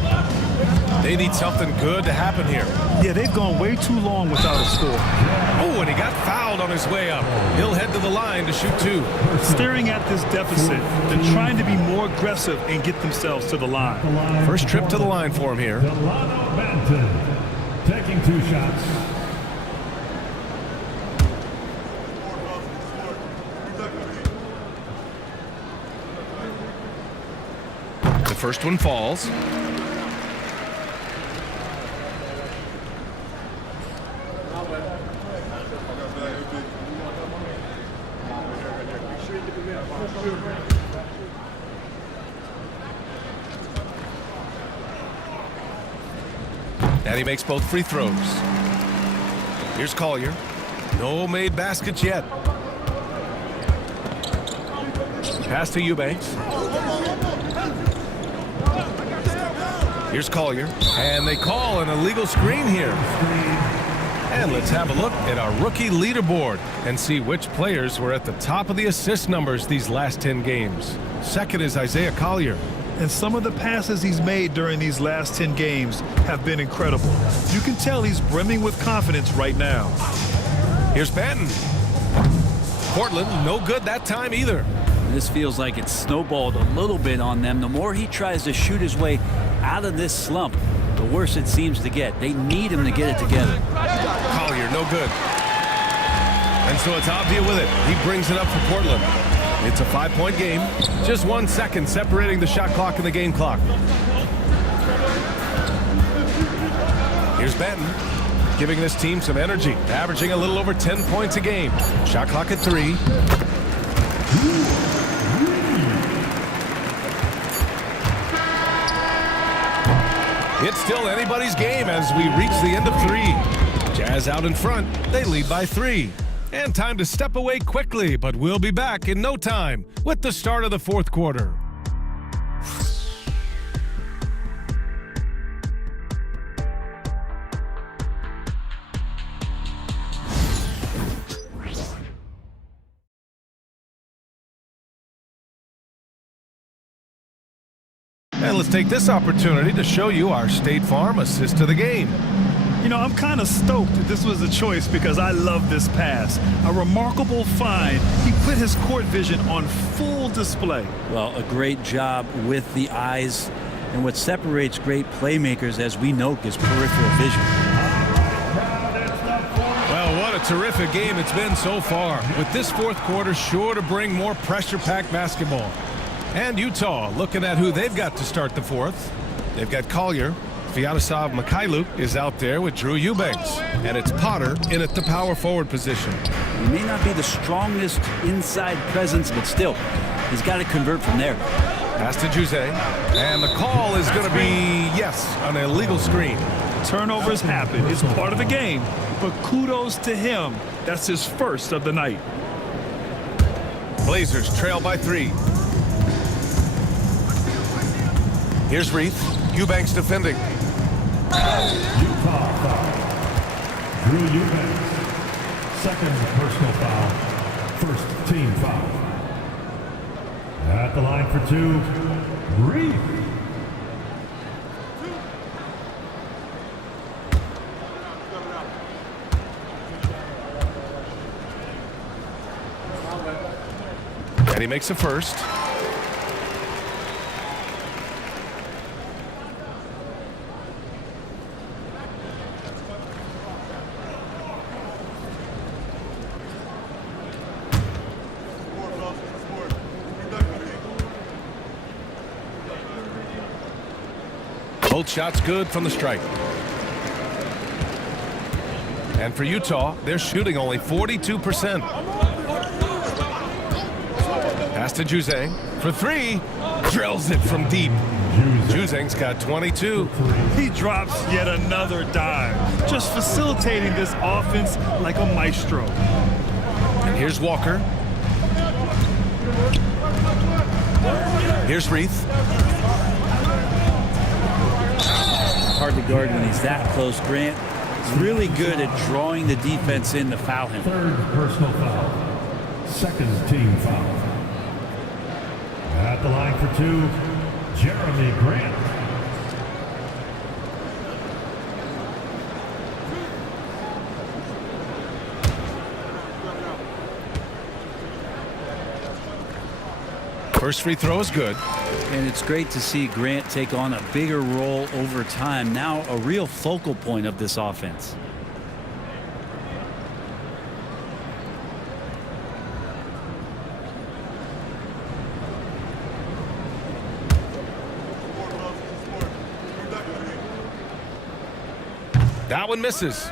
They need something good to happen here. Yeah, they've gone way too long without a score. Oh, and he got fouled on his way up. He'll head to the line to shoot 2. Staring at this deficit, they're trying to be more aggressive and get themselves to the line. First trip to the line for him here. Delano Banton taking 2 shots. The first one falls. And he makes both free throws. Here's Collier. No made baskets yet. Pass to Eubanks. Here's Collier. And they call an illegal screen here. And let's have a look at our rookie leaderboard and see which players were at the top of the assist numbers these last 10 games. Second is Isaiah Collier. And some of the passes he's made during these last 10 games have been incredible. You can tell he's brimming with confidence right now. Here's Banton. Portland, no good that time either. This feels like it's snowballed a little bit on them. The more he tries to shoot his way out of this slump, the worse it seems to get. They need him to get it together. Collier, no good. And so it's Avdia with it. He brings it up for Portland. It's a 5-point game. Just 1 second separating the shot clock and the game clock. Here's Banton. giving this team some energy, averaging a little over 10 points a game. Shot clock at 3. It's still anybody's game as we reach the end of 3. Jazz out in front. They lead by 3. And time to step away quickly, but we'll be back in no time with the start of the 4th quarter. And let's take this opportunity to show you our State Farm assist to the game. You know, I'm kind of stoked that this was a choice because I love this pass. A remarkable find. He put his court vision on full display. Well, a great job with the eyes. And what separates great playmakers, as we know, is peripheral vision. Well, what a terrific game it's been so far. With this 4th quarter sure to bring more pressure-packed basketball. And Utah looking at who they've got to start the 4th. They've got Collier. Vyacheslav Mikhailuk is out there with Drew Eubanks. And it's Potter in at the power forward position. He may not be the strongest inside presence, but still, he's got to convert from there. Pass to Juzang. And the call is going to be, yes, an illegal screen. Turnovers happen. It's part of the game. But kudos to him. That's his first of the night. Blazers trail by 3. Here's Reith. Eubanks defending. Utah foul. Drew Eubanks. Second personal foul. First team foul. At the line for 2, Reith. And he makes a first. Both shots good from the stripe. And for Utah, they're shooting only 42%. Pass to Juzang for 3. Drills it from deep. Juzang's got 22. He drops yet another dime. Just facilitating this offense like a maestro. And here's Walker. Here's Reith. Hard to guard when he's that close. Grant is really good at drawing the defense in to foul him. Third personal foul. Second team foul. At the line for 2, Jeremy Grant. First free throw is good. And it's great to see Grant take on a bigger role over time. Now a real focal point of this offense. That one misses.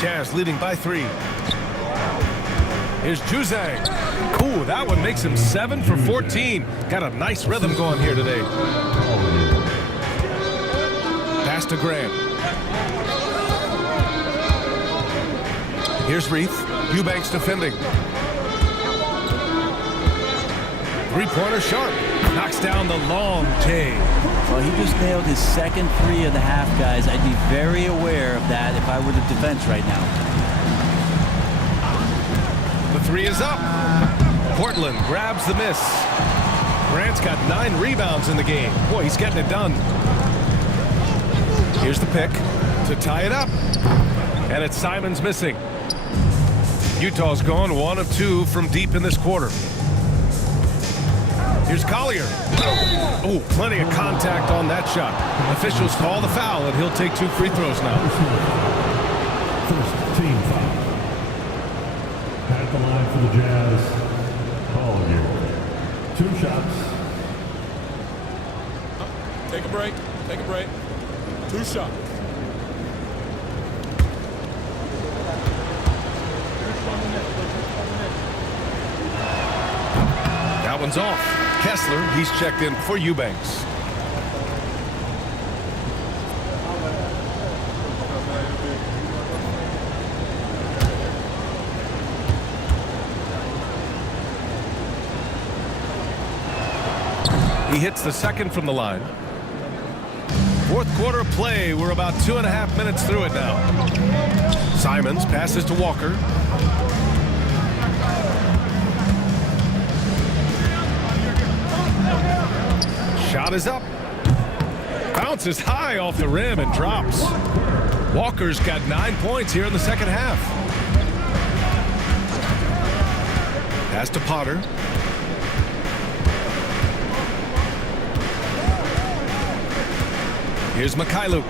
Jazz leading by 3. Here's Juzang. Ooh, that one makes him 7 for 14. Got a nice rhythm going here today. Pass to Grant. Here's Reith. Eubanks defending. Three-pointer sharp. Knocks down the long J. Well, he just nailed his second 3 of the half, guys. I'd be very aware of that if I were the defense right now. The 3 is up. Portland grabs the miss. Grant's got 9 rebounds in the game. Boy, he's getting it done. Here's the pick to tie it up. And it's Simons missing. Utah's gone 1 of 2 from deep in this quarter. Here's Collier. Oh, plenty of contact on that shot. Officials call the foul, and he'll take 2 free throws now. First team foul. At the line for the Jazz, Collier. 2 shots. Take a break. Take a break. 2 shots. That one's off. Kessler, he's checked in for Eubanks. He hits the second from the line. Fourth quarter play. We're about 2.5 minutes through it now. Simons passes to Walker. Shot is up. Bounces high off the rim and drops. Walker's got 9 points here in the second half. Pass to Potter. Here's Mikhailuk.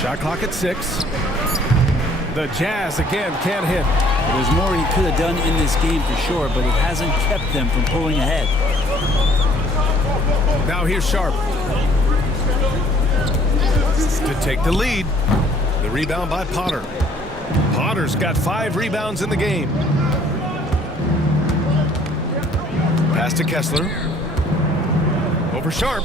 Shot clock at 6. The Jazz again can't hit. There's more he could have done in this game for sure, but it hasn't kept them from pulling ahead. Now here's Sharp to take the lead. The rebound by Potter. Potter's got 5 rebounds in the game. Pass to Kessler. Over Sharp.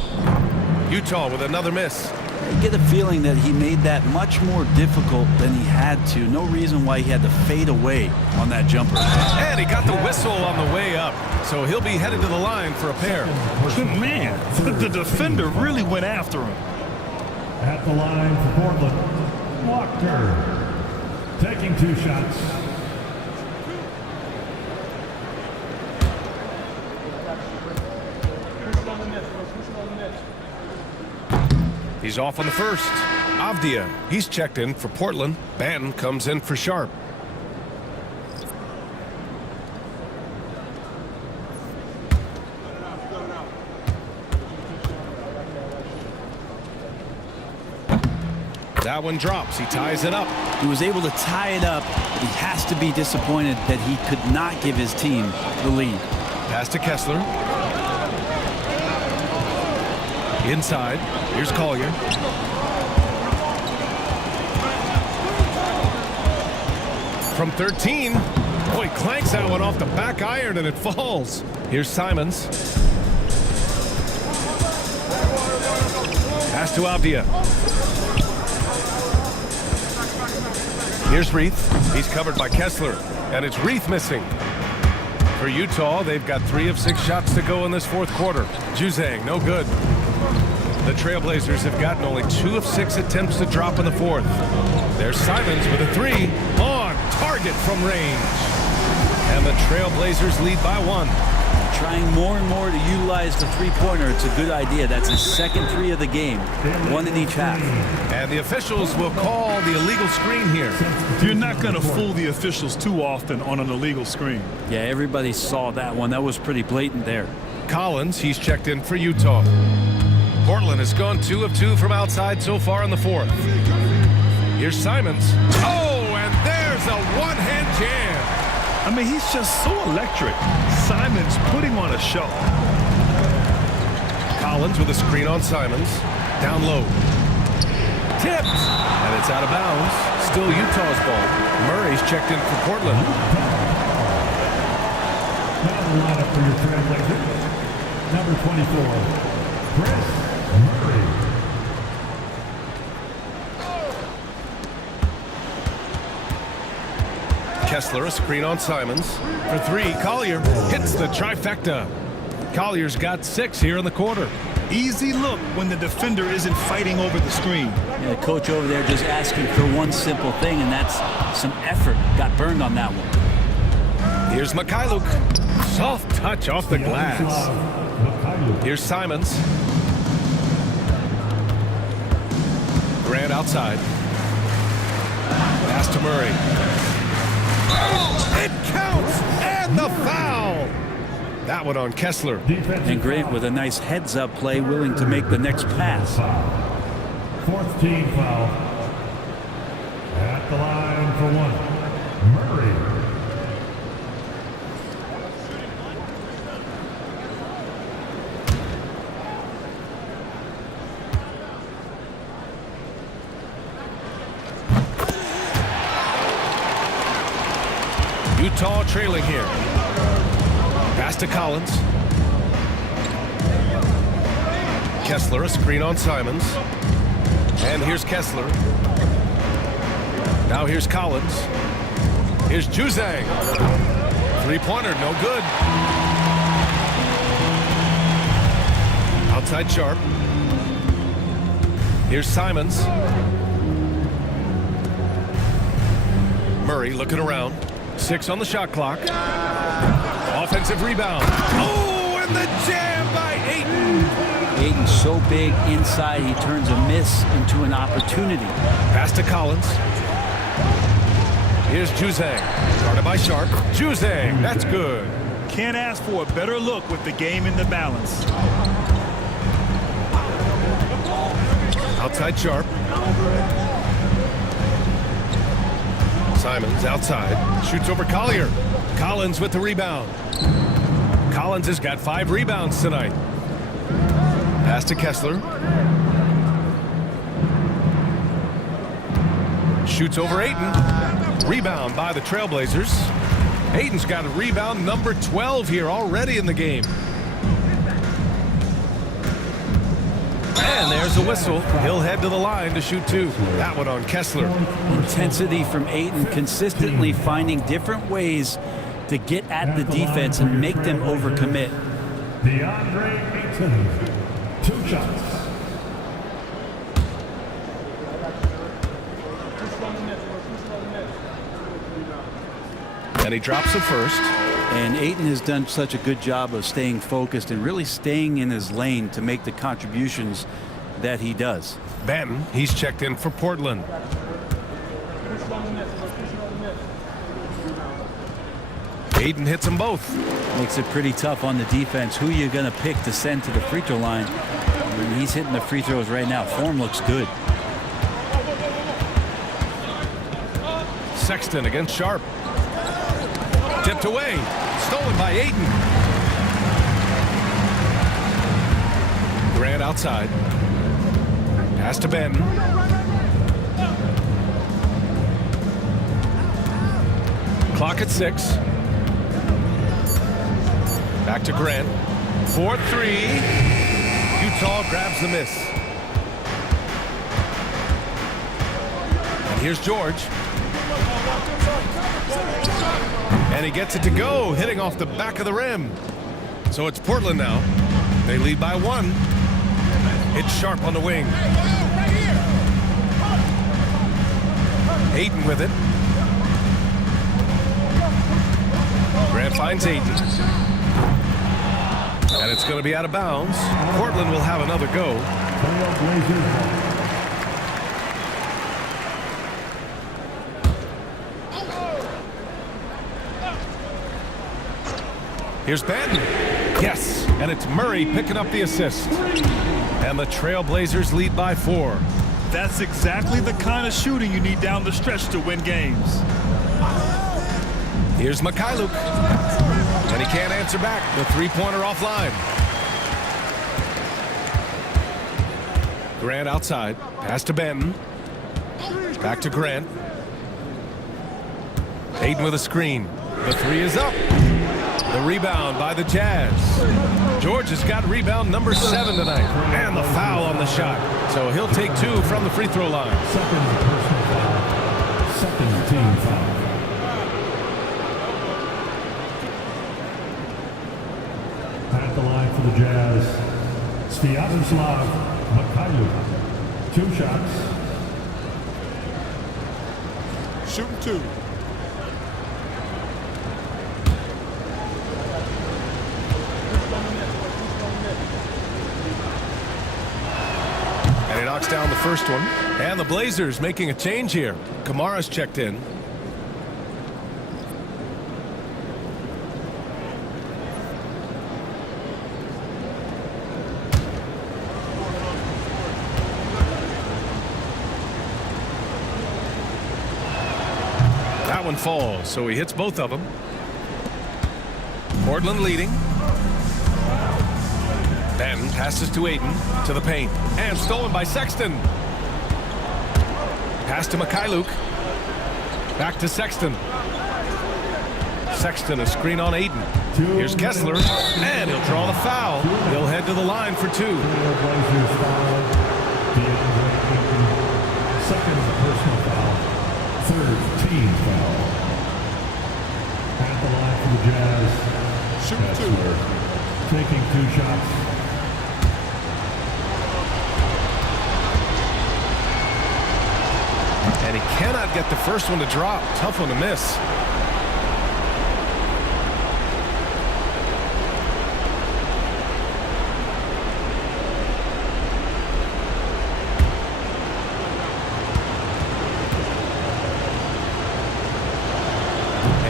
Utah with another miss. You get a feeling that he made that much more difficult than he had to. No reason why he had to fade away on that jumper. And he got the whistle on the way up, so he'll be headed to the line for a pair. Man, the defender really went after him. At the line for Portland, Walker. Taking 2 shots. He's off on the first. Avdia, he's checked in for Portland. Banton comes in for Sharp. That one drops. He ties it up. He was able to tie it up. He has to be disappointed that he could not give his team the lead. Pass to Kessler. Inside. Here's Collier. From 13. Boy, clanks that one off the back iron and it falls. Here's Simons. Pass to Avdia. Here's Reith. He's covered by Kessler. And it's Reith missing. For Utah, they've got 3 of 6 shots to go in this fourth quarter. Juzang, no good. The Trailblazers have gotten only 2 of 6 attempts to drop in the fourth. There's Simons with a 3 on target from range. And the Trailblazers lead by 1. Trying more and more to utilize the three-pointer. It's a good idea. That's his second 3 of the game. 1 in each half. And the officials will call the illegal screen here. You're not going to fool the officials too often on an illegal screen. Yeah, everybody saw that one. That was pretty blatant there. Collins, he's checked in for Utah. Portland has gone 2 of 2 from outside so far in the fourth. Here's Simons. Oh, and there's a one-hand jam. I mean, he's just so electric. Simons putting on a show. Collins with a screen on Simons. Down low. Tipped. And it's out of bounds. Still Utah's ball. Murray's checked in for Portland. Now the lineup for your Trailblazers. Number 24, Chris Murray. Kessler, a screen on Simons. For 3, Collier hits the trifecta. Collier's got 6 here in the quarter. Easy look when the defender isn't fighting over the screen. Yeah, the coach over there just asking for one simple thing, and that's some effort. Got burned on that one. Here's Mikhailuk. Soft touch off the glass. Here's Simons. Grant outside. Pass to Murray. It counts! And the foul! That one on Kessler. And Grant with a nice heads-up play, willing to make the next pass. 4th team foul. At the line for 1, Murray. Utah Utah trailing here. Pass to Collins. Kessler, a screen on Simons. And here's Kessler. Now here's Collins. Here's Juzang. Three-pointer, no good. Outside Sharp. Here's Simons. Murray looking around. 6 on the shot clock. Offensive rebound. Oh, and the jam by Ayton. Ayton's so big inside, he turns a miss into an opportunity. Pass to Collins. Here's Juzang. Guarded by Sharp. Juzang, that's good. Can't ask for a better look with the game in the balance. Outside Sharp. Simons outside. Shoots over Collier. Collins with the rebound. Collins has got 5 rebounds tonight. Pass to Kessler. Shoots over Ayton. Rebound by the Trailblazers. Ayton's got a rebound number 12 here already in the game. And there's a whistle. He'll head to the line to shoot 2. That one on Kessler. Intensity from Ayton, consistently finding different ways to get at the defense and make them overcommit. DeAndre Ayton, 2 shots. And he drops the first. And Ayton has done such a good job of staying focused and really staying in his lane to make the contributions that he does. Banton, he's checked in for Portland. Ayton hits them both. Makes it pretty tough on the defense. Who you're going to pick to send to the free throw line. When he's hitting the free throws right now, form looks good. Sexton against Sharp. Tipped away. Stolen by Ayton. Grant outside. Pass to Banton. Clock at 6. Back to Grant. 4-3. Utah grabs the miss. And here's George. And he gets it to go, hitting off the back of the rim. So it's Portland now. They lead by 1. It's Sharp on the wing. Ayton with it. Grant finds Ayton. And it's going to be out of bounds. Portland will have another go. Here's Banton. Yes, and it's Murray picking up the assist. And the Trailblazers lead by 4. That's exactly the kind of shooting you need down the stretch to win games. Here's Mikhailuk. And he can't answer back. The three-pointer offline. Grant outside. Pass to Banton. Back to Grant. Ayton with a screen. The 3 is up. The rebound by the Jazz. George has got rebound number 7 tonight. And the foul on the shot. So he'll take 2 from the free throw line. Second personal foul. Second team foul. At the line for the Jazz, Sviatoslav Mikhailuk. 2 shots. Shooting 2. And he knocks down the first one. And the Blazers making a change here. Kamara's checked in. That one falls, so he hits both of them. Portland leading. Banton passes to Ayton, to the paint, and stolen by Sexton. Pass to Mikhailuk. Back to Sexton. Sexton a screen on Aiden. Here's Kessler, and he'll draw the foul. He'll head to the line for 2. Trailblazers foul. Second personal foul. Third team foul. At the line for the Jazz. Shooting 2. Taking 2 shots. And he cannot get the first one to drop. Tough one to miss.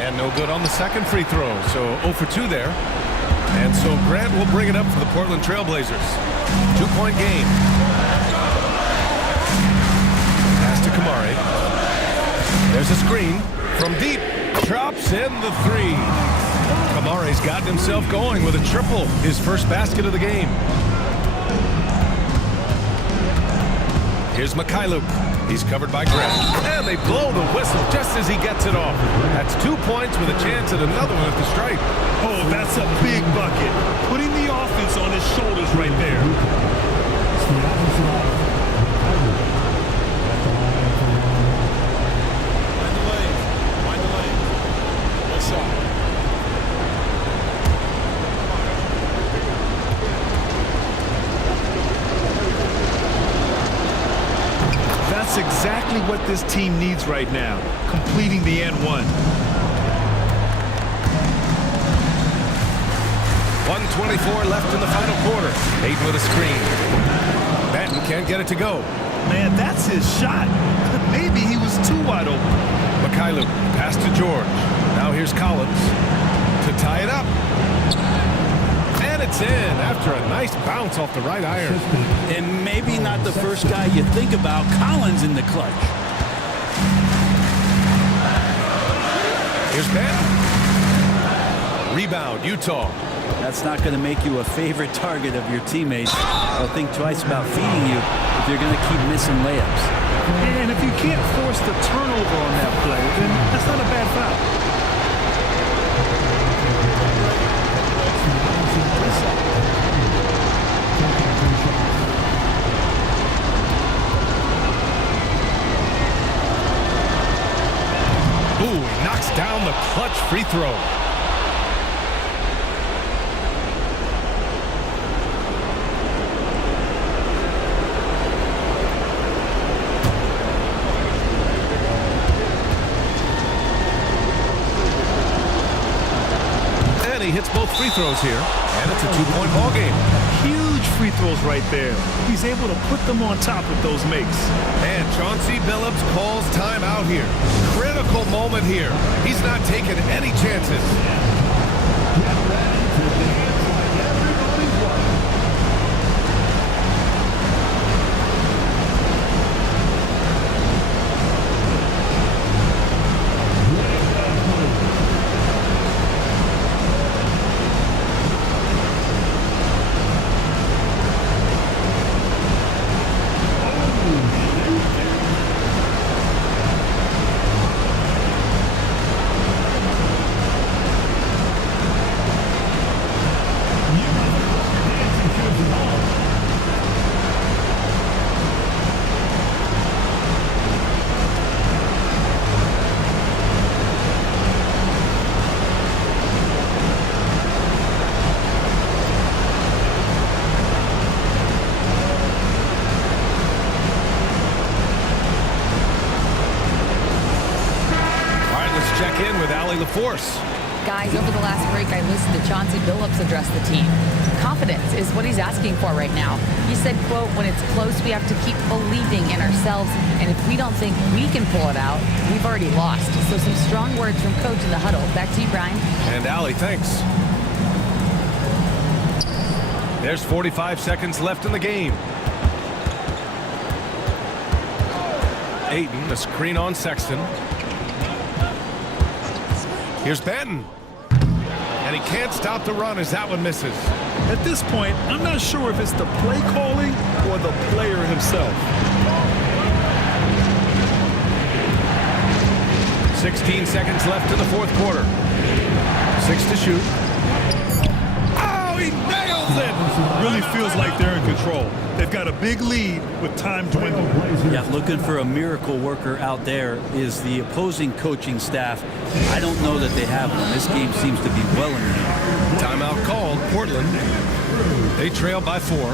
And no good on the second free throw. So 0 for 2 there. And so Grant will bring it up for the Portland Trailblazers. 2-point game. To Kamari. There's a screen from deep. Drops in the 3. Kamari's gotten himself going with a triple. His first basket of the game. Here's Mikhailuk. He's covered by Grant. And they blow the whistle just as he gets it off. That's 2 points with a chance at another one at the stripe. Oh, that's a big bucket. Putting the offense on his shoulders right there. It's the offensive line. That's exactly what this team needs right now, completing the N1. 1:24 left in the final quarter. Aiden with a screen. Batten can't get it to go. Man, that's his shot. Maybe he was too wide open. Mikhailuk pass to George. Now here's Collins to tie it up. And it's in after a nice bounce off the right iron. And maybe not the first guy you think about. Collins in the clutch. Here's Batten. Rebound, Utah. That's not going to make you a favorite target of your teammates. They'll think twice about feeding you if you're going to keep missing layups. And if you can't force the turnover on that play, then that's not a bad foul. Ooh, he knocks down the clutch free throw. He hits both free throws here, and it's a 2-point ball game. Huge free throws right there. He's able to put them on top with those makes. And Chauncey Billups calls time out here. Critical moment here. He's not taking any chances. Get ready to dance like everybody's watching. Force. Guys, over the last break, I listened to Chauncey Billups address the team. Confidence is what he's asking for right now. He said, quote, when it's close, we have to keep believing in ourselves, and if we don't think we can pull it out, we've already lost. So some strong words from Coach in the huddle. Back to you, Brian. And Allie, thanks. There's 45 seconds left in the game. Ayton, the screen on Sexton. Here's Batten. And he can't stop the run as that one misses. At this point, I'm not sure if it's the play calling or the player himself. 16 seconds left in the fourth quarter. 6 to shoot. Oh, he nails it! Really feels like they're in control. They've got a big lead with time dwindling. Yeah, looking for a miracle worker out there is the opposing coaching staff. I don't know that they have one. This game seems to be well in hand. Timeout called. Portland. They trail by 4.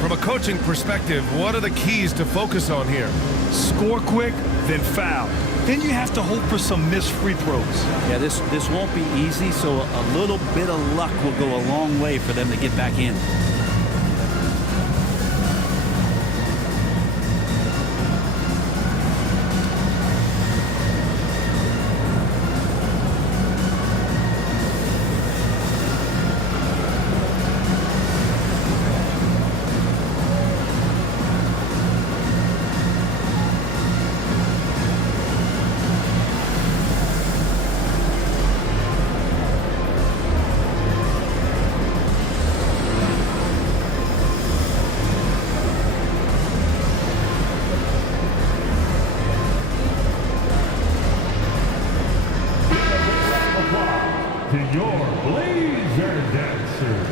From a coaching perspective, what are the keys to focus on here? Score quick, then foul. Then you have to hope for some missed free throws. Yeah, this won't be easy, so a little bit of luck will go a long way for them to get back in. To your Blazer dancers.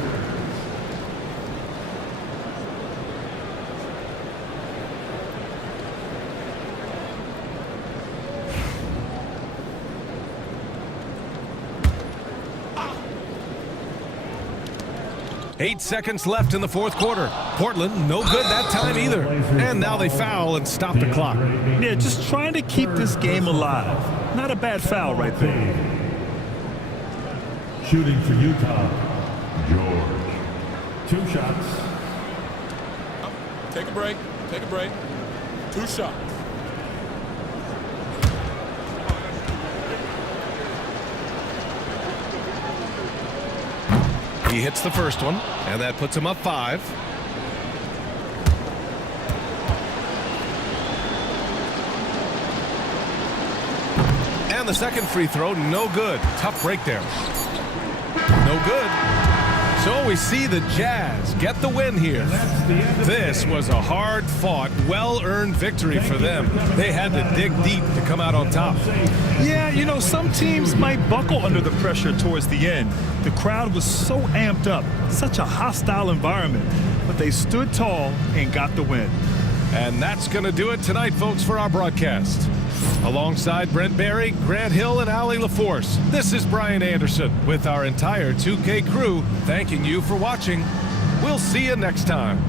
8 seconds left in the 4th quarter. Portland, no good that time either. And now they foul and stop the clock. Yeah, just trying to keep this game alive. Not a bad foul right there. Shooting for Utah, George. 2 shots. Take a break. Take a break. 2 shots. He hits the first one, and that puts him up 5. And the second free throw, no good. Tough break there. No good. So we see the Jazz get the win here. This was a hard-fought, well-earned victory for them. They had to dig deep to come out on top. Yeah, you know, some teams might buckle under the pressure towards the end. The crowd was so amped up, such a hostile environment, but they stood tall and got the win. And that's going to do it tonight, folks, for our broadcast. Alongside Brent Barry, Grant Hill, and Allie LaForce, this is Brian Anderson with our entire 2K crew thanking you for watching. We'll see you next time.